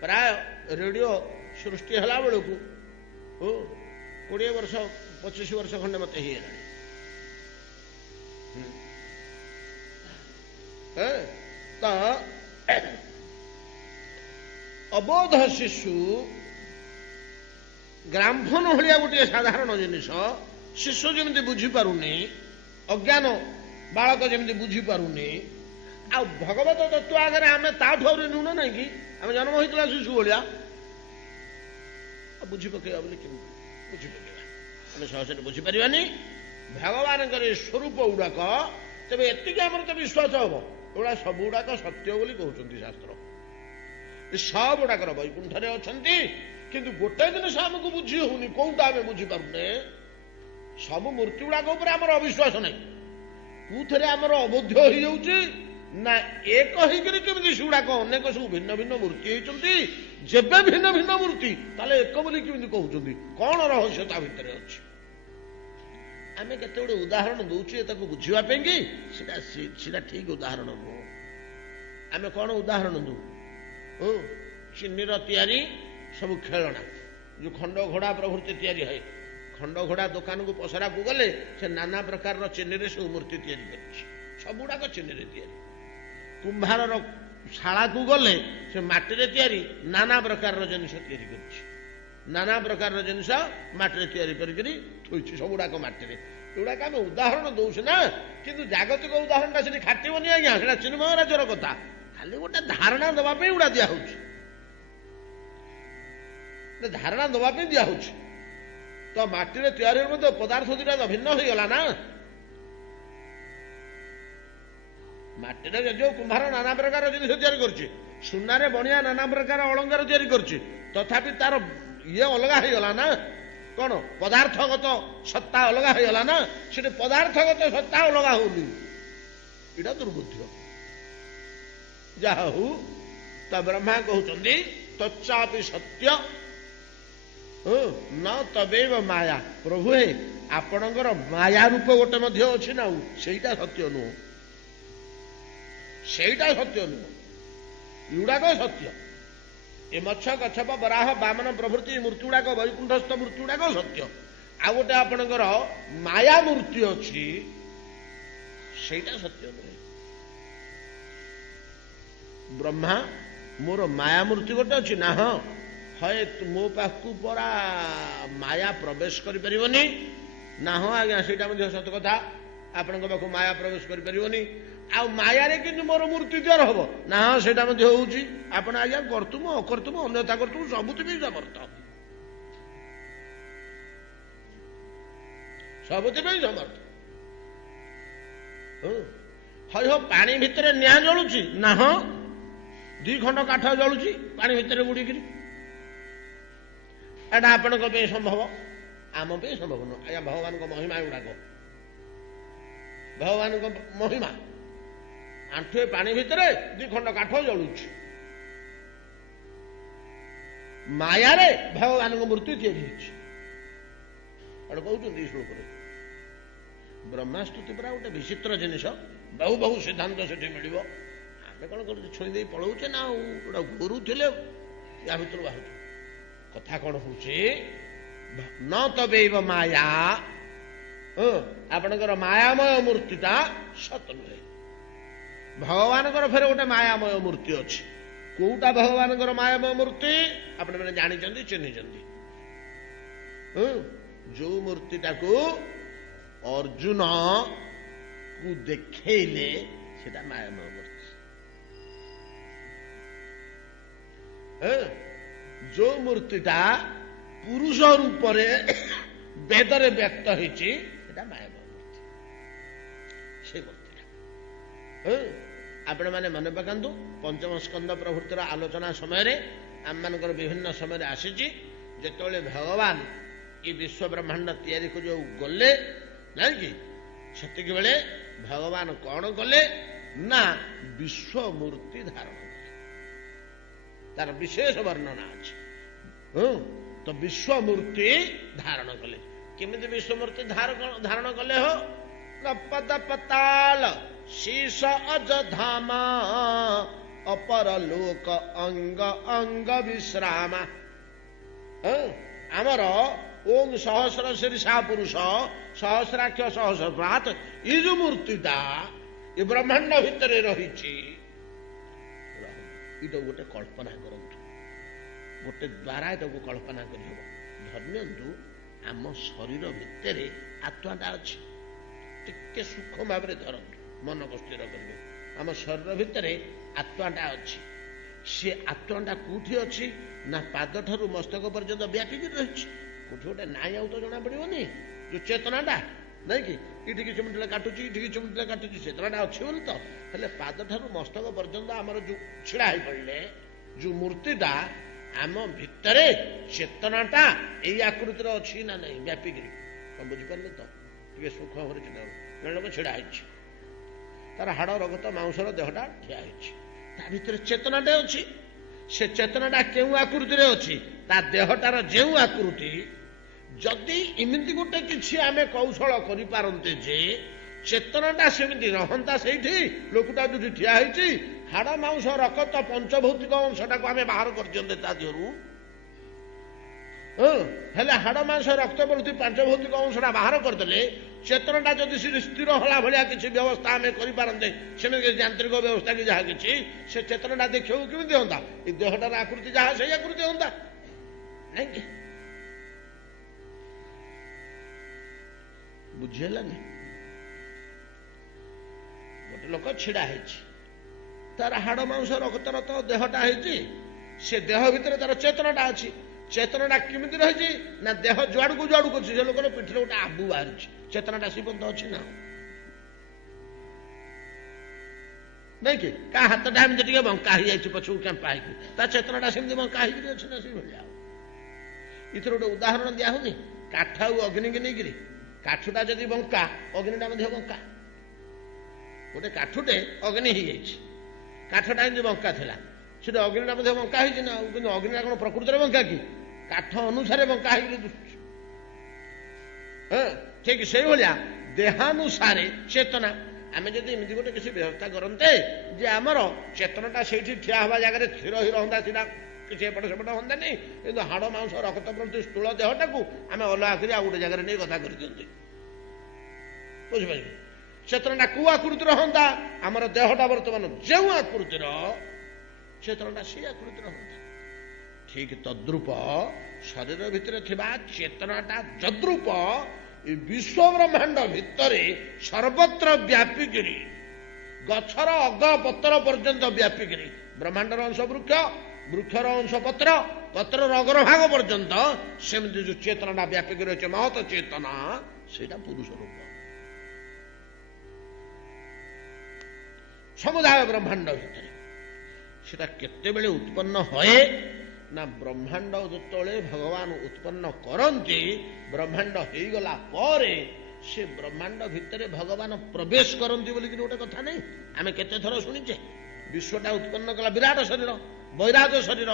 प्राय रेडियो सृष्टि हला बेलू 20 वर्ष 25 वर्ष खंडे मत ही तो अबोध शिशु ग्रामफोन भाया गोटे साधारण जिनिस शिशु जमी बुझीपारूनी अज्ञान बालक जमी बुझीपारूनी आ भगवत तत्व आगे आम ताठू नुण ना कि आम जन्म होता शिशु भाया बुझी पकड़ा बोली बुझी पकड़ा आम सहज बुझीपारानी भगवान स्वरूप गुड़ाक तेज एति आम तो विश्वास हम एगुड़ा सब गुड़ाक सत्य बोली कहते शास्त्र सब गुड़ाक वैकुंठ अच्छा किंतु गोटे जिनिस आमको बुझी होनी कौटा आम बुझीपारे सब मूर्ति गुड़ाक आमर अविश्वास ना कौथे आमर अबोध्य हो जाऊँगी ना एक होगी सेगुड़ाक अनेक सब भिन्न भिन्न मूर्ति होती जेबे भिन्न भिन्न मूर्ति ताले एक बोली केमी कहते कौन रहस्यता भितर अच्छी आम केते उदाहरण दौचे बुझापी कि ठीक उदाहरण नुह आम कौन उदाहरण दू चिन्नीर तैयारी सब खेलना जो खंड घोड़ा प्रभृति तैयारी है खंड घोड़ा दुकान को पसरा को गले से नाना प्रकार चिन्नी सब मूर्ति तैयारी कर सबुड़ाक चिन्नी तैयारी कुंभार शाला को गले से माटी तैयारी नाना प्रकार जिनिस तैयारी कर नाना प्रकार जिनिस माटी तैयारी करी सबुड़ाक माटी एगुड़ाक आम उदाहरण दौस ना किंतु जागतिक उदाहरण से खाटबनी आज्ञा से चिन्मयराजर कथा खाली गोटे धारणा देवाई गुड़ा दिहु धारणा देवाई दिहु तो माटी तैयारी पदार्थ दुटा तो भिन्न हो गला ना माटी जो कुंभार नाना प्रकार जिनिस तैयारी करछि सुनारे बणिया नाना प्रकार अलंकार तैयारी करछि तथापि तार ये अलग हो गला ना कौन पदार्थगत सत्ता अलग हो गला ना से पदार्थगत सत्ता अलग होनी इटा दुर्बुद्ध जहा हूँ तो ब्रह्मा कहते तच्चापि सत्य न तबेव माया प्रभु हे आपणकर माया रूप गोटे मध्य अच्छी ना सेटा सत्य नुह सेटा सत्य नुह युड़ाक सत्य ए मत्स्य कच्छप बराह बामन प्रभृति मूर्ति गुड़ाक वैकुंठस्थ मूर्ति गुड़ाक सत्य आ गोटे आपणकर माया मूर्ति अच्छी सेटा सत्य नुहे ब्रह्मा मोर माया मूर्ति गोटे अच्छी ना हाँ है मो पाखु परा माया प्रवेश करें ना हाँ आज्ञा से सत कथा आपण पाख माया प्रवेश करें आ मायारे कि मोर मूर्ति तैयार हम ना हाँ से आपण आज्ञा कर्तुम अकर्तुम अन्यथा कर्तुम सबुति समर्थ सबुति समर्थ हई हो पानी भितर निआ जलुची ना हाँ 2 खंड काठ जलुची पानी भितर बुड़िक एटा आपण संभव आम संभव नुह आज्ञा भगवान महिमा गुड़ाक भगवान महिमा आंठुए पानी भितर 2 खंड काठ जलुची मायारे भगवान मूर्ति तैयारी कहते श्लोक ବ୍ରହ୍ମାସ୍ତୁତି ପୁରା ଗୋଟେ ବିଚିତ୍ର ଜିନିଷ, ବହୁ ବହୁ ସିଦ୍ଧାନ୍ତ ସେଠି ମିଳିବ। ଆମେ କ'ଣ କରୁଛୁ, ଛୁଇଁ ଦେଇ ପଳଉଛେ ନା ଆଉ ଗୋଟେ ଗୁରୁ ଥିଲେ ୟା ଭିତରୁ ବାହାରୁଛୁ। କଥା କ'ଣ ହଉଛି, ନ ତବୈବ ମାୟା, ଆପଣଙ୍କର ମାୟାମୟ ମୂର୍ତ୍ତିଟା ସତ ନୁହେଁ। ଭଗବାନଙ୍କର ଫେରେ ଗୋଟେ ମାୟାମୟ ମୂର୍ତ୍ତି ଅଛି। କୋଉଟା ଭଗବାନଙ୍କର ମାୟାମୟ ମୂର୍ତ୍ତି ଆପଣମାନେ ଜାଣିଛନ୍ତି, ଚିହ୍ନିଛନ୍ତି? ଯୋଉ ମୂର୍ତ୍ତିଟାକୁ ଅର୍ଜୁନ କୁ ଦେଖେଇଲେ ସେଟା ମାୟାମୟ ମୂର୍ତ୍ତି। ଯୋଉ ମୂର୍ତ୍ତିଟା ପୁରୁଷ ରୂପରେ ବେଦରେ ବ୍ୟକ୍ତ ହେଇଛି ସେଟା ମାୟାମୟ ମୂର୍ତ୍ତି। ସେ ମୂର୍ତ୍ତିଟା ଆପଣମାନେ ମନେ ପକାନ୍ତୁ, ପଞ୍ଚମ ସ୍କନ୍ଦ ପ୍ରଭୃତିର ଆଲୋଚନା ସମୟରେ ଆମମାନଙ୍କର ବିଭିନ୍ନ ସମୟରେ ଆସିଛି, ଯେତେବେଳେ ଭଗବାନ ଏ ବିଶ୍ୱ ବ୍ରହ୍ମାଣ୍ଡ ତିଆରିକୁ ଯୋଉ ଗଲେ ନାଇଁ କି, ସେତିକି ବେଳେ ଭଗବାନ କ'ଣ କଲେ ନା ବିଶ୍ୱ ମୂର୍ତ୍ତି ଧାରଣ କଲେ। ତାର ବିଶେଷ ବର୍ଣ୍ଣନା ଅଛି। ତ ବିଶ୍ୱ ମୂର୍ତ୍ତି ଧାରଣ କଲେ। କେମିତି ବିଶ୍ୱ ମୂର୍ତ୍ତି ଧାରଣ କଲେ? ହୋ ପଦ ପତାଳ ଶୀର୍ଷ ଅଯଧାମ ଅପର ଲୋକ ଅଙ୍ଗ ଅଙ୍ଗ ବିଶ୍ରାମ। ଆମର ଓಂ ସହସ୍ର ଶୀର୍ଷା ପୁରୁଷ ସହସ୍ରାକ୍ଷ ସହସ୍ର ପ୍ରାତ, ଏ ଯୋଉ ମୂର୍ତ୍ତିଟା ଏ ବ୍ରହ୍ମାଣ୍ଡ ଭିତରେ ରହିଛି, ଏଇଟା ଗୋଟେ କଳ୍ପନା କରନ୍ତୁ, ଗୋଟେ ଦ୍ୱାରା ଏଟାକୁ କଳ୍ପନା କରିହେବ। ଧରିନିଅନ୍ତୁ ଆମ ଶରୀର ଭିତରେ ଆତ୍ମାଟା ଅଛି, ଟିକେ ସୂକ୍ଷ୍ମ ଭାବରେ ଧରନ୍ତୁ, ମନକୁ ସ୍ଥିର କରିବେ। ଆମ ଶରୀର ଭିତରେ ଆତ୍ମାଟା ଅଛି। ସେ ଆତ୍ମାଟା କୋଉଠି ଅଛି ନା ପାଦଠାରୁ ମସ୍ତକ ପର୍ଯ୍ୟନ୍ତ ବ୍ୟାପିକି ରହିଛି। କୋଉଠି ଗୋଟେ ନାଇଁ ଆଉ ତ ଜଣା ପଡିବନି, ଯୋଉ ଚେତନାଟା ନାଇଁ କି, ଏଠି କିଛି ମିନିଟ୍ କାଟୁଛି, ଏଠି କିଛି ମିନିଟ୍ କାଟୁଛି, ଚେତନାଟା ଅଛି ବୋଲି ତ। ହେଲେ ପାଦଠାରୁ ମସ୍ତକ ପର୍ଯ୍ୟନ୍ତ ଆମର ଯୋଉ ଛିଡା ହେଇପଡ଼ିଲେ ଯୋଉ ମୂର୍ତ୍ତିଟା, ଆମ ଭିତରେ ଚେତନାଟା ଏଇ ଆକୃତିର ଅଛି ନା ନାଇଁ ବ୍ୟାପିକିରି? କଣ ବୁଝିପାରିଲେ ତ? ଟିକେ ସୂକ୍ଷ୍ମ ଭାବରେ ଚିନ୍ତା କର। ଜଣେ ଲୋକ ଛିଡା ହେଇଛି, ତାର ହାଡ଼ ରଗତ ମାଂସର ଦେହଟା ଠିଆ ହେଇଛି, ତା ଭିତରେ ଚେତନାଟେ ଅଛି। ସେ ଚେତନାଟା କେଉଁ ଆକୃତିରେ ଅଛି? ତା ଦେହଟାର ଯେଉଁ ଆକୃତି। ଯଦି ଏମିତି ଗୋଟେ କିଛି ଆମେ କୌଶଳ କରିପାରନ୍ତେ ଯେ ଚେତନାଟା ସେମିତି ରହନ୍ତା ସେଇଠି, ଲୋକଟା ଯୋଉଠି ଠିଆ ହେଇଛି, ହାଡ଼ ମାଂସ ରକ୍ତ ପଞ୍ଚଭୌତିକ ଅଂଶଟାକୁ ଆମେ ବାହାର କରିଦିଅନ୍ତେ ତା ଦେହରୁ। ହେଲେ ହାଡ଼ ମାଂସ ରକ୍ତ ପ୍ରଭୃତି ପାଞ୍ଚଭୌତିକ ଅଂଶଟା ବାହାର କରିଦେଲେ, ଚେତନାଟା ଯଦି ସେ ସ୍ଥିର ହେଲା ଭଳିଆ କିଛି ବ୍ୟବସ୍ଥା ଆମେ କରିପାରନ୍ତେ, ସେମିତି ଯାନ୍ତ୍ରିକ ବ୍ୟବସ୍ଥା କି ଯାହା କିଛି, ସେ ଚେତନାଟା ଦେଖିବାକୁ କେମିତି ହୁଅନ୍ତା? ଏ ଦେହଟାର ଆକୃତି ଯାହା ସେଇ ଆକୃତି ହୁଅନ୍ତା, ନାଇଁ କି? ବୁଝିହେଲାନି? ଗୋଟେ ଲୋକ ଛିଡା ହେଇଛି, ତାର ହାଡ଼ ମାଂସ ରକ୍ତର ତ ଦେହଟା ହେଇଛି, ସେ ଦେହ ଭିତରେ ତାର ଚେତନାଟା ଅଛି। ଚେତନାଟା କେମିତି ରହିଛି ନା ଦେହ ଯୁଆଡକୁ ଯୁଆଡକୁ ଅଛି, ସେ ଲୋକର ପିଠିରେ ଗୋଟେ ଆବୁ ବାହାରିଛି, ଚେତନାଟା ସେ ପର୍ଯ୍ୟନ୍ତ ଅଛି ନା ନାଇଁ କି? କାହା ହାତଟା ଏମିତି ଟିକେ ବଙ୍କା ହେଇଯାଇଛି ପଛକୁ କେମ୍ପା ହେଇକି, ତା ଚେତନାଟା ସେମିତି ବଙ୍କା ହେଇକିରି ଅଛି ନା ସେଇଭଳିଆ? ଏଥିରେ ଗୋଟେ ଉଦାହରଣ ଦିଆ ହଉନି, କାଠ ଆଉ ଅଗ୍ନିକି ନେଇକିରି। କାଠଟା ଯଦି ବଙ୍କା, ଅଗ୍ନିଟା ମଧ୍ୟ ବଙ୍କା। ଗୋଟେ କାଠଟେ ଅଗ୍ନି ହେଇଯାଇଛି, କାଠଟା ଏମିତି ବଙ୍କା ଥିଲା, ସେଟା ଅଗ୍ନିଟା ମଧ୍ୟ ବଙ୍କା ହେଇଛି ନା। କିନ୍ତୁ ଅଗ୍ନିଟା କ'ଣ ପ୍ରକୃତରେ ବଙ୍କା କି? କାଠ ଅନୁସାରେ ବଙ୍କା ହେଇକି ଦୁଶୁଛି। ଠିକ ସେଇଭଳିଆ ଦେହାନୁସାରେ ଚେତନା। ଆମେ ଯଦି ଏମିତି ଗୋଟେ କିଛି ବ୍ୟବସ୍ଥା କରନ୍ତେ ଯେ ଆମର ଚେତନାଟା ସେଇଠି ଠିଆ ହେବା ଜାଗାରେ ସ୍ଥିର ହେଇ ରହନ୍ତା, ସେଟା କିଛି ଏପଟ ସେପଟ ହୁଅନ୍ତାନି, କିନ୍ତୁ ହାଡ଼ ମାଂସ ରକ୍ତ ପ୍ରତି ସ୍ଥୂଳ ଦେହଟାକୁ ଆମେ ଅଲଗା କରି ଆଉ ଗୋଟେ ଜାଗାରେ ନେଇ କଥା କରିଦିଅନ୍ତେ। ବୁଝିପାରିବେ? ଚେତନାଟା କୋଉ ଆକୃତିର ହୁଅନ୍ତା? ଆମର ଦେହଟା ବର୍ତ୍ତମାନ ଯେଉଁ ଆକୃତିର, ଚେତନାଟା ସେଇ ଆକୃତିର ହୁଅନ୍ତା। ଠିକ ତଦ୍ରୂପ ଶରୀର ଭିତରେ ଥିବା ଚେତନାଟା ଯଦ୍ରୂପ ଏ ବିଶ୍ୱ ବ୍ରହ୍ମାଣ୍ଡ ଭିତରେ ସର୍ବତ୍ର ବ୍ୟାପିକିରି, ଗଛର ଅଗ ପତ୍ର ପର୍ଯ୍ୟନ୍ତ ବ୍ୟାପିକିରି, ବ୍ରହ୍ମାଣ୍ଡର ଅଂଶ ବୃକ୍ଷ, ବୃକ୍ଷର ଅଂଶ ପତ୍ର, ପତ୍ରର ଅଗ୍ରଭାଗ ପର୍ଯ୍ୟନ୍ତ ସେମିତି ଯୋଉ ଚେତନାଟା ବ୍ୟାପିକି ରହିଛି, ମହତ ଚେତନା, ସେଇଟା ପୁରୁଷ ରୂପ। ସମୁଦାୟ ବ୍ରହ୍ମାଣ୍ଡ ଭିତରେ ସେଟା କେତେବେଳେ ଉତ୍ପନ୍ନ ହୁଏ ନା ବ୍ରହ୍ମାଣ୍ଡ ଯେତେବେଳେ ଭଗବାନ ଉତ୍ପନ୍ନ କରନ୍ତି, ବ୍ରହ୍ମାଣ୍ଡ ହେଇଗଲା ପରେ ସେ ବ୍ରହ୍ମାଣ୍ଡ ଭିତରେ ଭଗବାନ ପ୍ରବେଶ କରନ୍ତି ବୋଲିକି ଗୋଟେ କଥା ନାହିଁ, ଆମେ କେତେ ଥର ଶୁଣିଛେ। ବିଶ୍ୱଟା ଉତ୍ପନ୍ନ କଲା ବିରାଟ ଶରୀର, ବୈରାଜ ଶରୀର,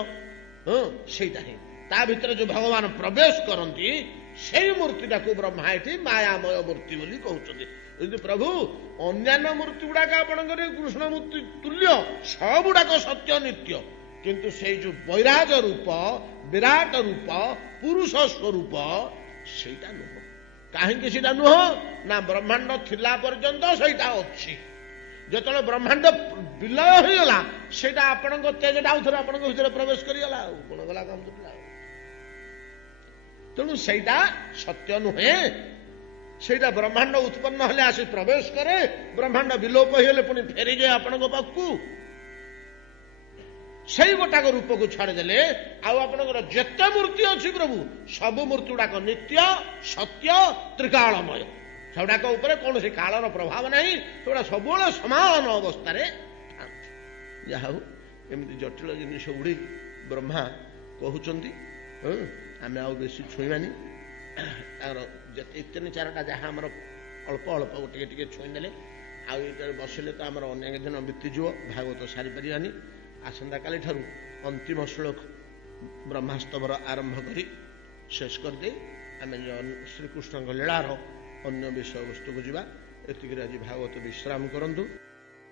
ସେଇଟା ହିଁ ତା ଭିତରେ ଯୋଉ ଭଗବାନ ପ୍ରବେଶ କରନ୍ତି, ସେଇ ମୂର୍ତ୍ତିଟାକୁ ବ୍ରହ୍ମା ଏଠି ମାୟାମୟ ମୂର୍ତ୍ତି ବୋଲି କହୁଛନ୍ତି। କିନ୍ତୁ ପ୍ରଭୁ ଅନ୍ୟାନ୍ୟ ମୂର୍ତ୍ତି ଗୁଡାକ ଆପଣଙ୍କର କୃଷ୍ଣ ମୂର୍ତ୍ତି ତୁଲ୍ୟ, ସବୁଗୁଡାକ ସତ୍ୟ ନିତ୍ୟ, କିନ୍ତୁ ସେଇ ଯୋଉ ବୈରାଜ ରୂପ, ବିରାଟ ରୂପ, ପୁରୁଷ ସ୍ୱରୂପ ସେଇଟା ନୁହଁ। କାହିଁକି ସେଇଟା ନୁହଁ? ନା ବ୍ରହ୍ମାଣ୍ଡ ଥିଲା ପର୍ଯ୍ୟନ୍ତ ସେଇଟା ଅଛି। ଯେତେବେଳେ ବ୍ରହ୍ମାଣ୍ଡ ବିଲୟ ହେଇଗଲା ସେଇଟା ଆପଣଙ୍କ ତେଜଟା ଆଉ ଥରେ ଆପଣଙ୍କ ଭିତରେ ପ୍ରବେଶ କରିଗଲା, ଆଉ କଣ ଗଲା କାମ ଥିଲା। ତେଣୁ ସେଇଟା ସତ୍ୟ ନୁହେଁ। ସେଇଟା ବ୍ରହ୍ମାଣ୍ଡ ଉତ୍ପନ୍ନ ହେଲେ ଆସି ପ୍ରବେଶ କରେ, ବ୍ରହ୍ମାଣ୍ଡ ବିଲୋପ ହେଇଗଲେ ପୁଣି ଫେରିଯାଏ ଆପଣଙ୍କ ପାଖକୁ। ସେଇ ଗୋଟାକ ରୂପକୁ ଛାଡ଼ିଦେଲେ ଆଉ ଆପଣଙ୍କର ଯେତେ ମୂର୍ତ୍ତି ଅଛି ପ୍ରଭୁ, ସବୁ ମୂର୍ତ୍ତି ଗୁଡାକ ନିତ୍ୟ, ସତ୍ୟ, ତ୍ରିକାଳମୟ। ସେଗୁଡାକ ଉପରେ କୌଣସି କାଳର ପ୍ରଭାବ ନାହିଁ, ସେଗୁଡା ସବୁବେଳେ ସମାନ ଅବସ୍ଥାରେ ଥାନ୍ତି। ଯାହା ହଉ ଏମିତି ଜଟିଳ ଜିନିଷ ଗୁଡି ବ୍ରହ୍ମା କହୁଛନ୍ତି। ଆମେ ଆଉ ବେଶୀ ଛୁଇଁବାନି। ତାଙ୍କର ଯେତେ ତିନି ଚାରିଟା ଯାହା ଆମର ଅଳ୍ପ ଅଳ୍ପ ଟିକେ ଟିକେ ଛୁଇଁଦେଲେ ଆଉ ଏଇଟାରେ ବସିଲେ ତ ଆମର ଅନେକ ଦିନ ବିତିଯିବ, ଭାଗବତ ସାରିପାରିବାନି। ଆସନ୍ତାକାଲି ଠାରୁ ଅନ୍ତିମ ଶ୍ଲୋକ ବ୍ରହ୍ମାସ୍ତବର ଆରମ୍ଭ କରି ଶେଷ କରିଦେଇ ଆମେ ଶ୍ରୀକୃଷ୍ଣଙ୍କ ଲୀଳାର ଅନ୍ୟ ବିଷୟବସ୍ତୁକୁ ଯିବା। ଏତିକିରେ ଆଜି ଭାଗବତ ବିଶ୍ରାମ କରନ୍ତୁ।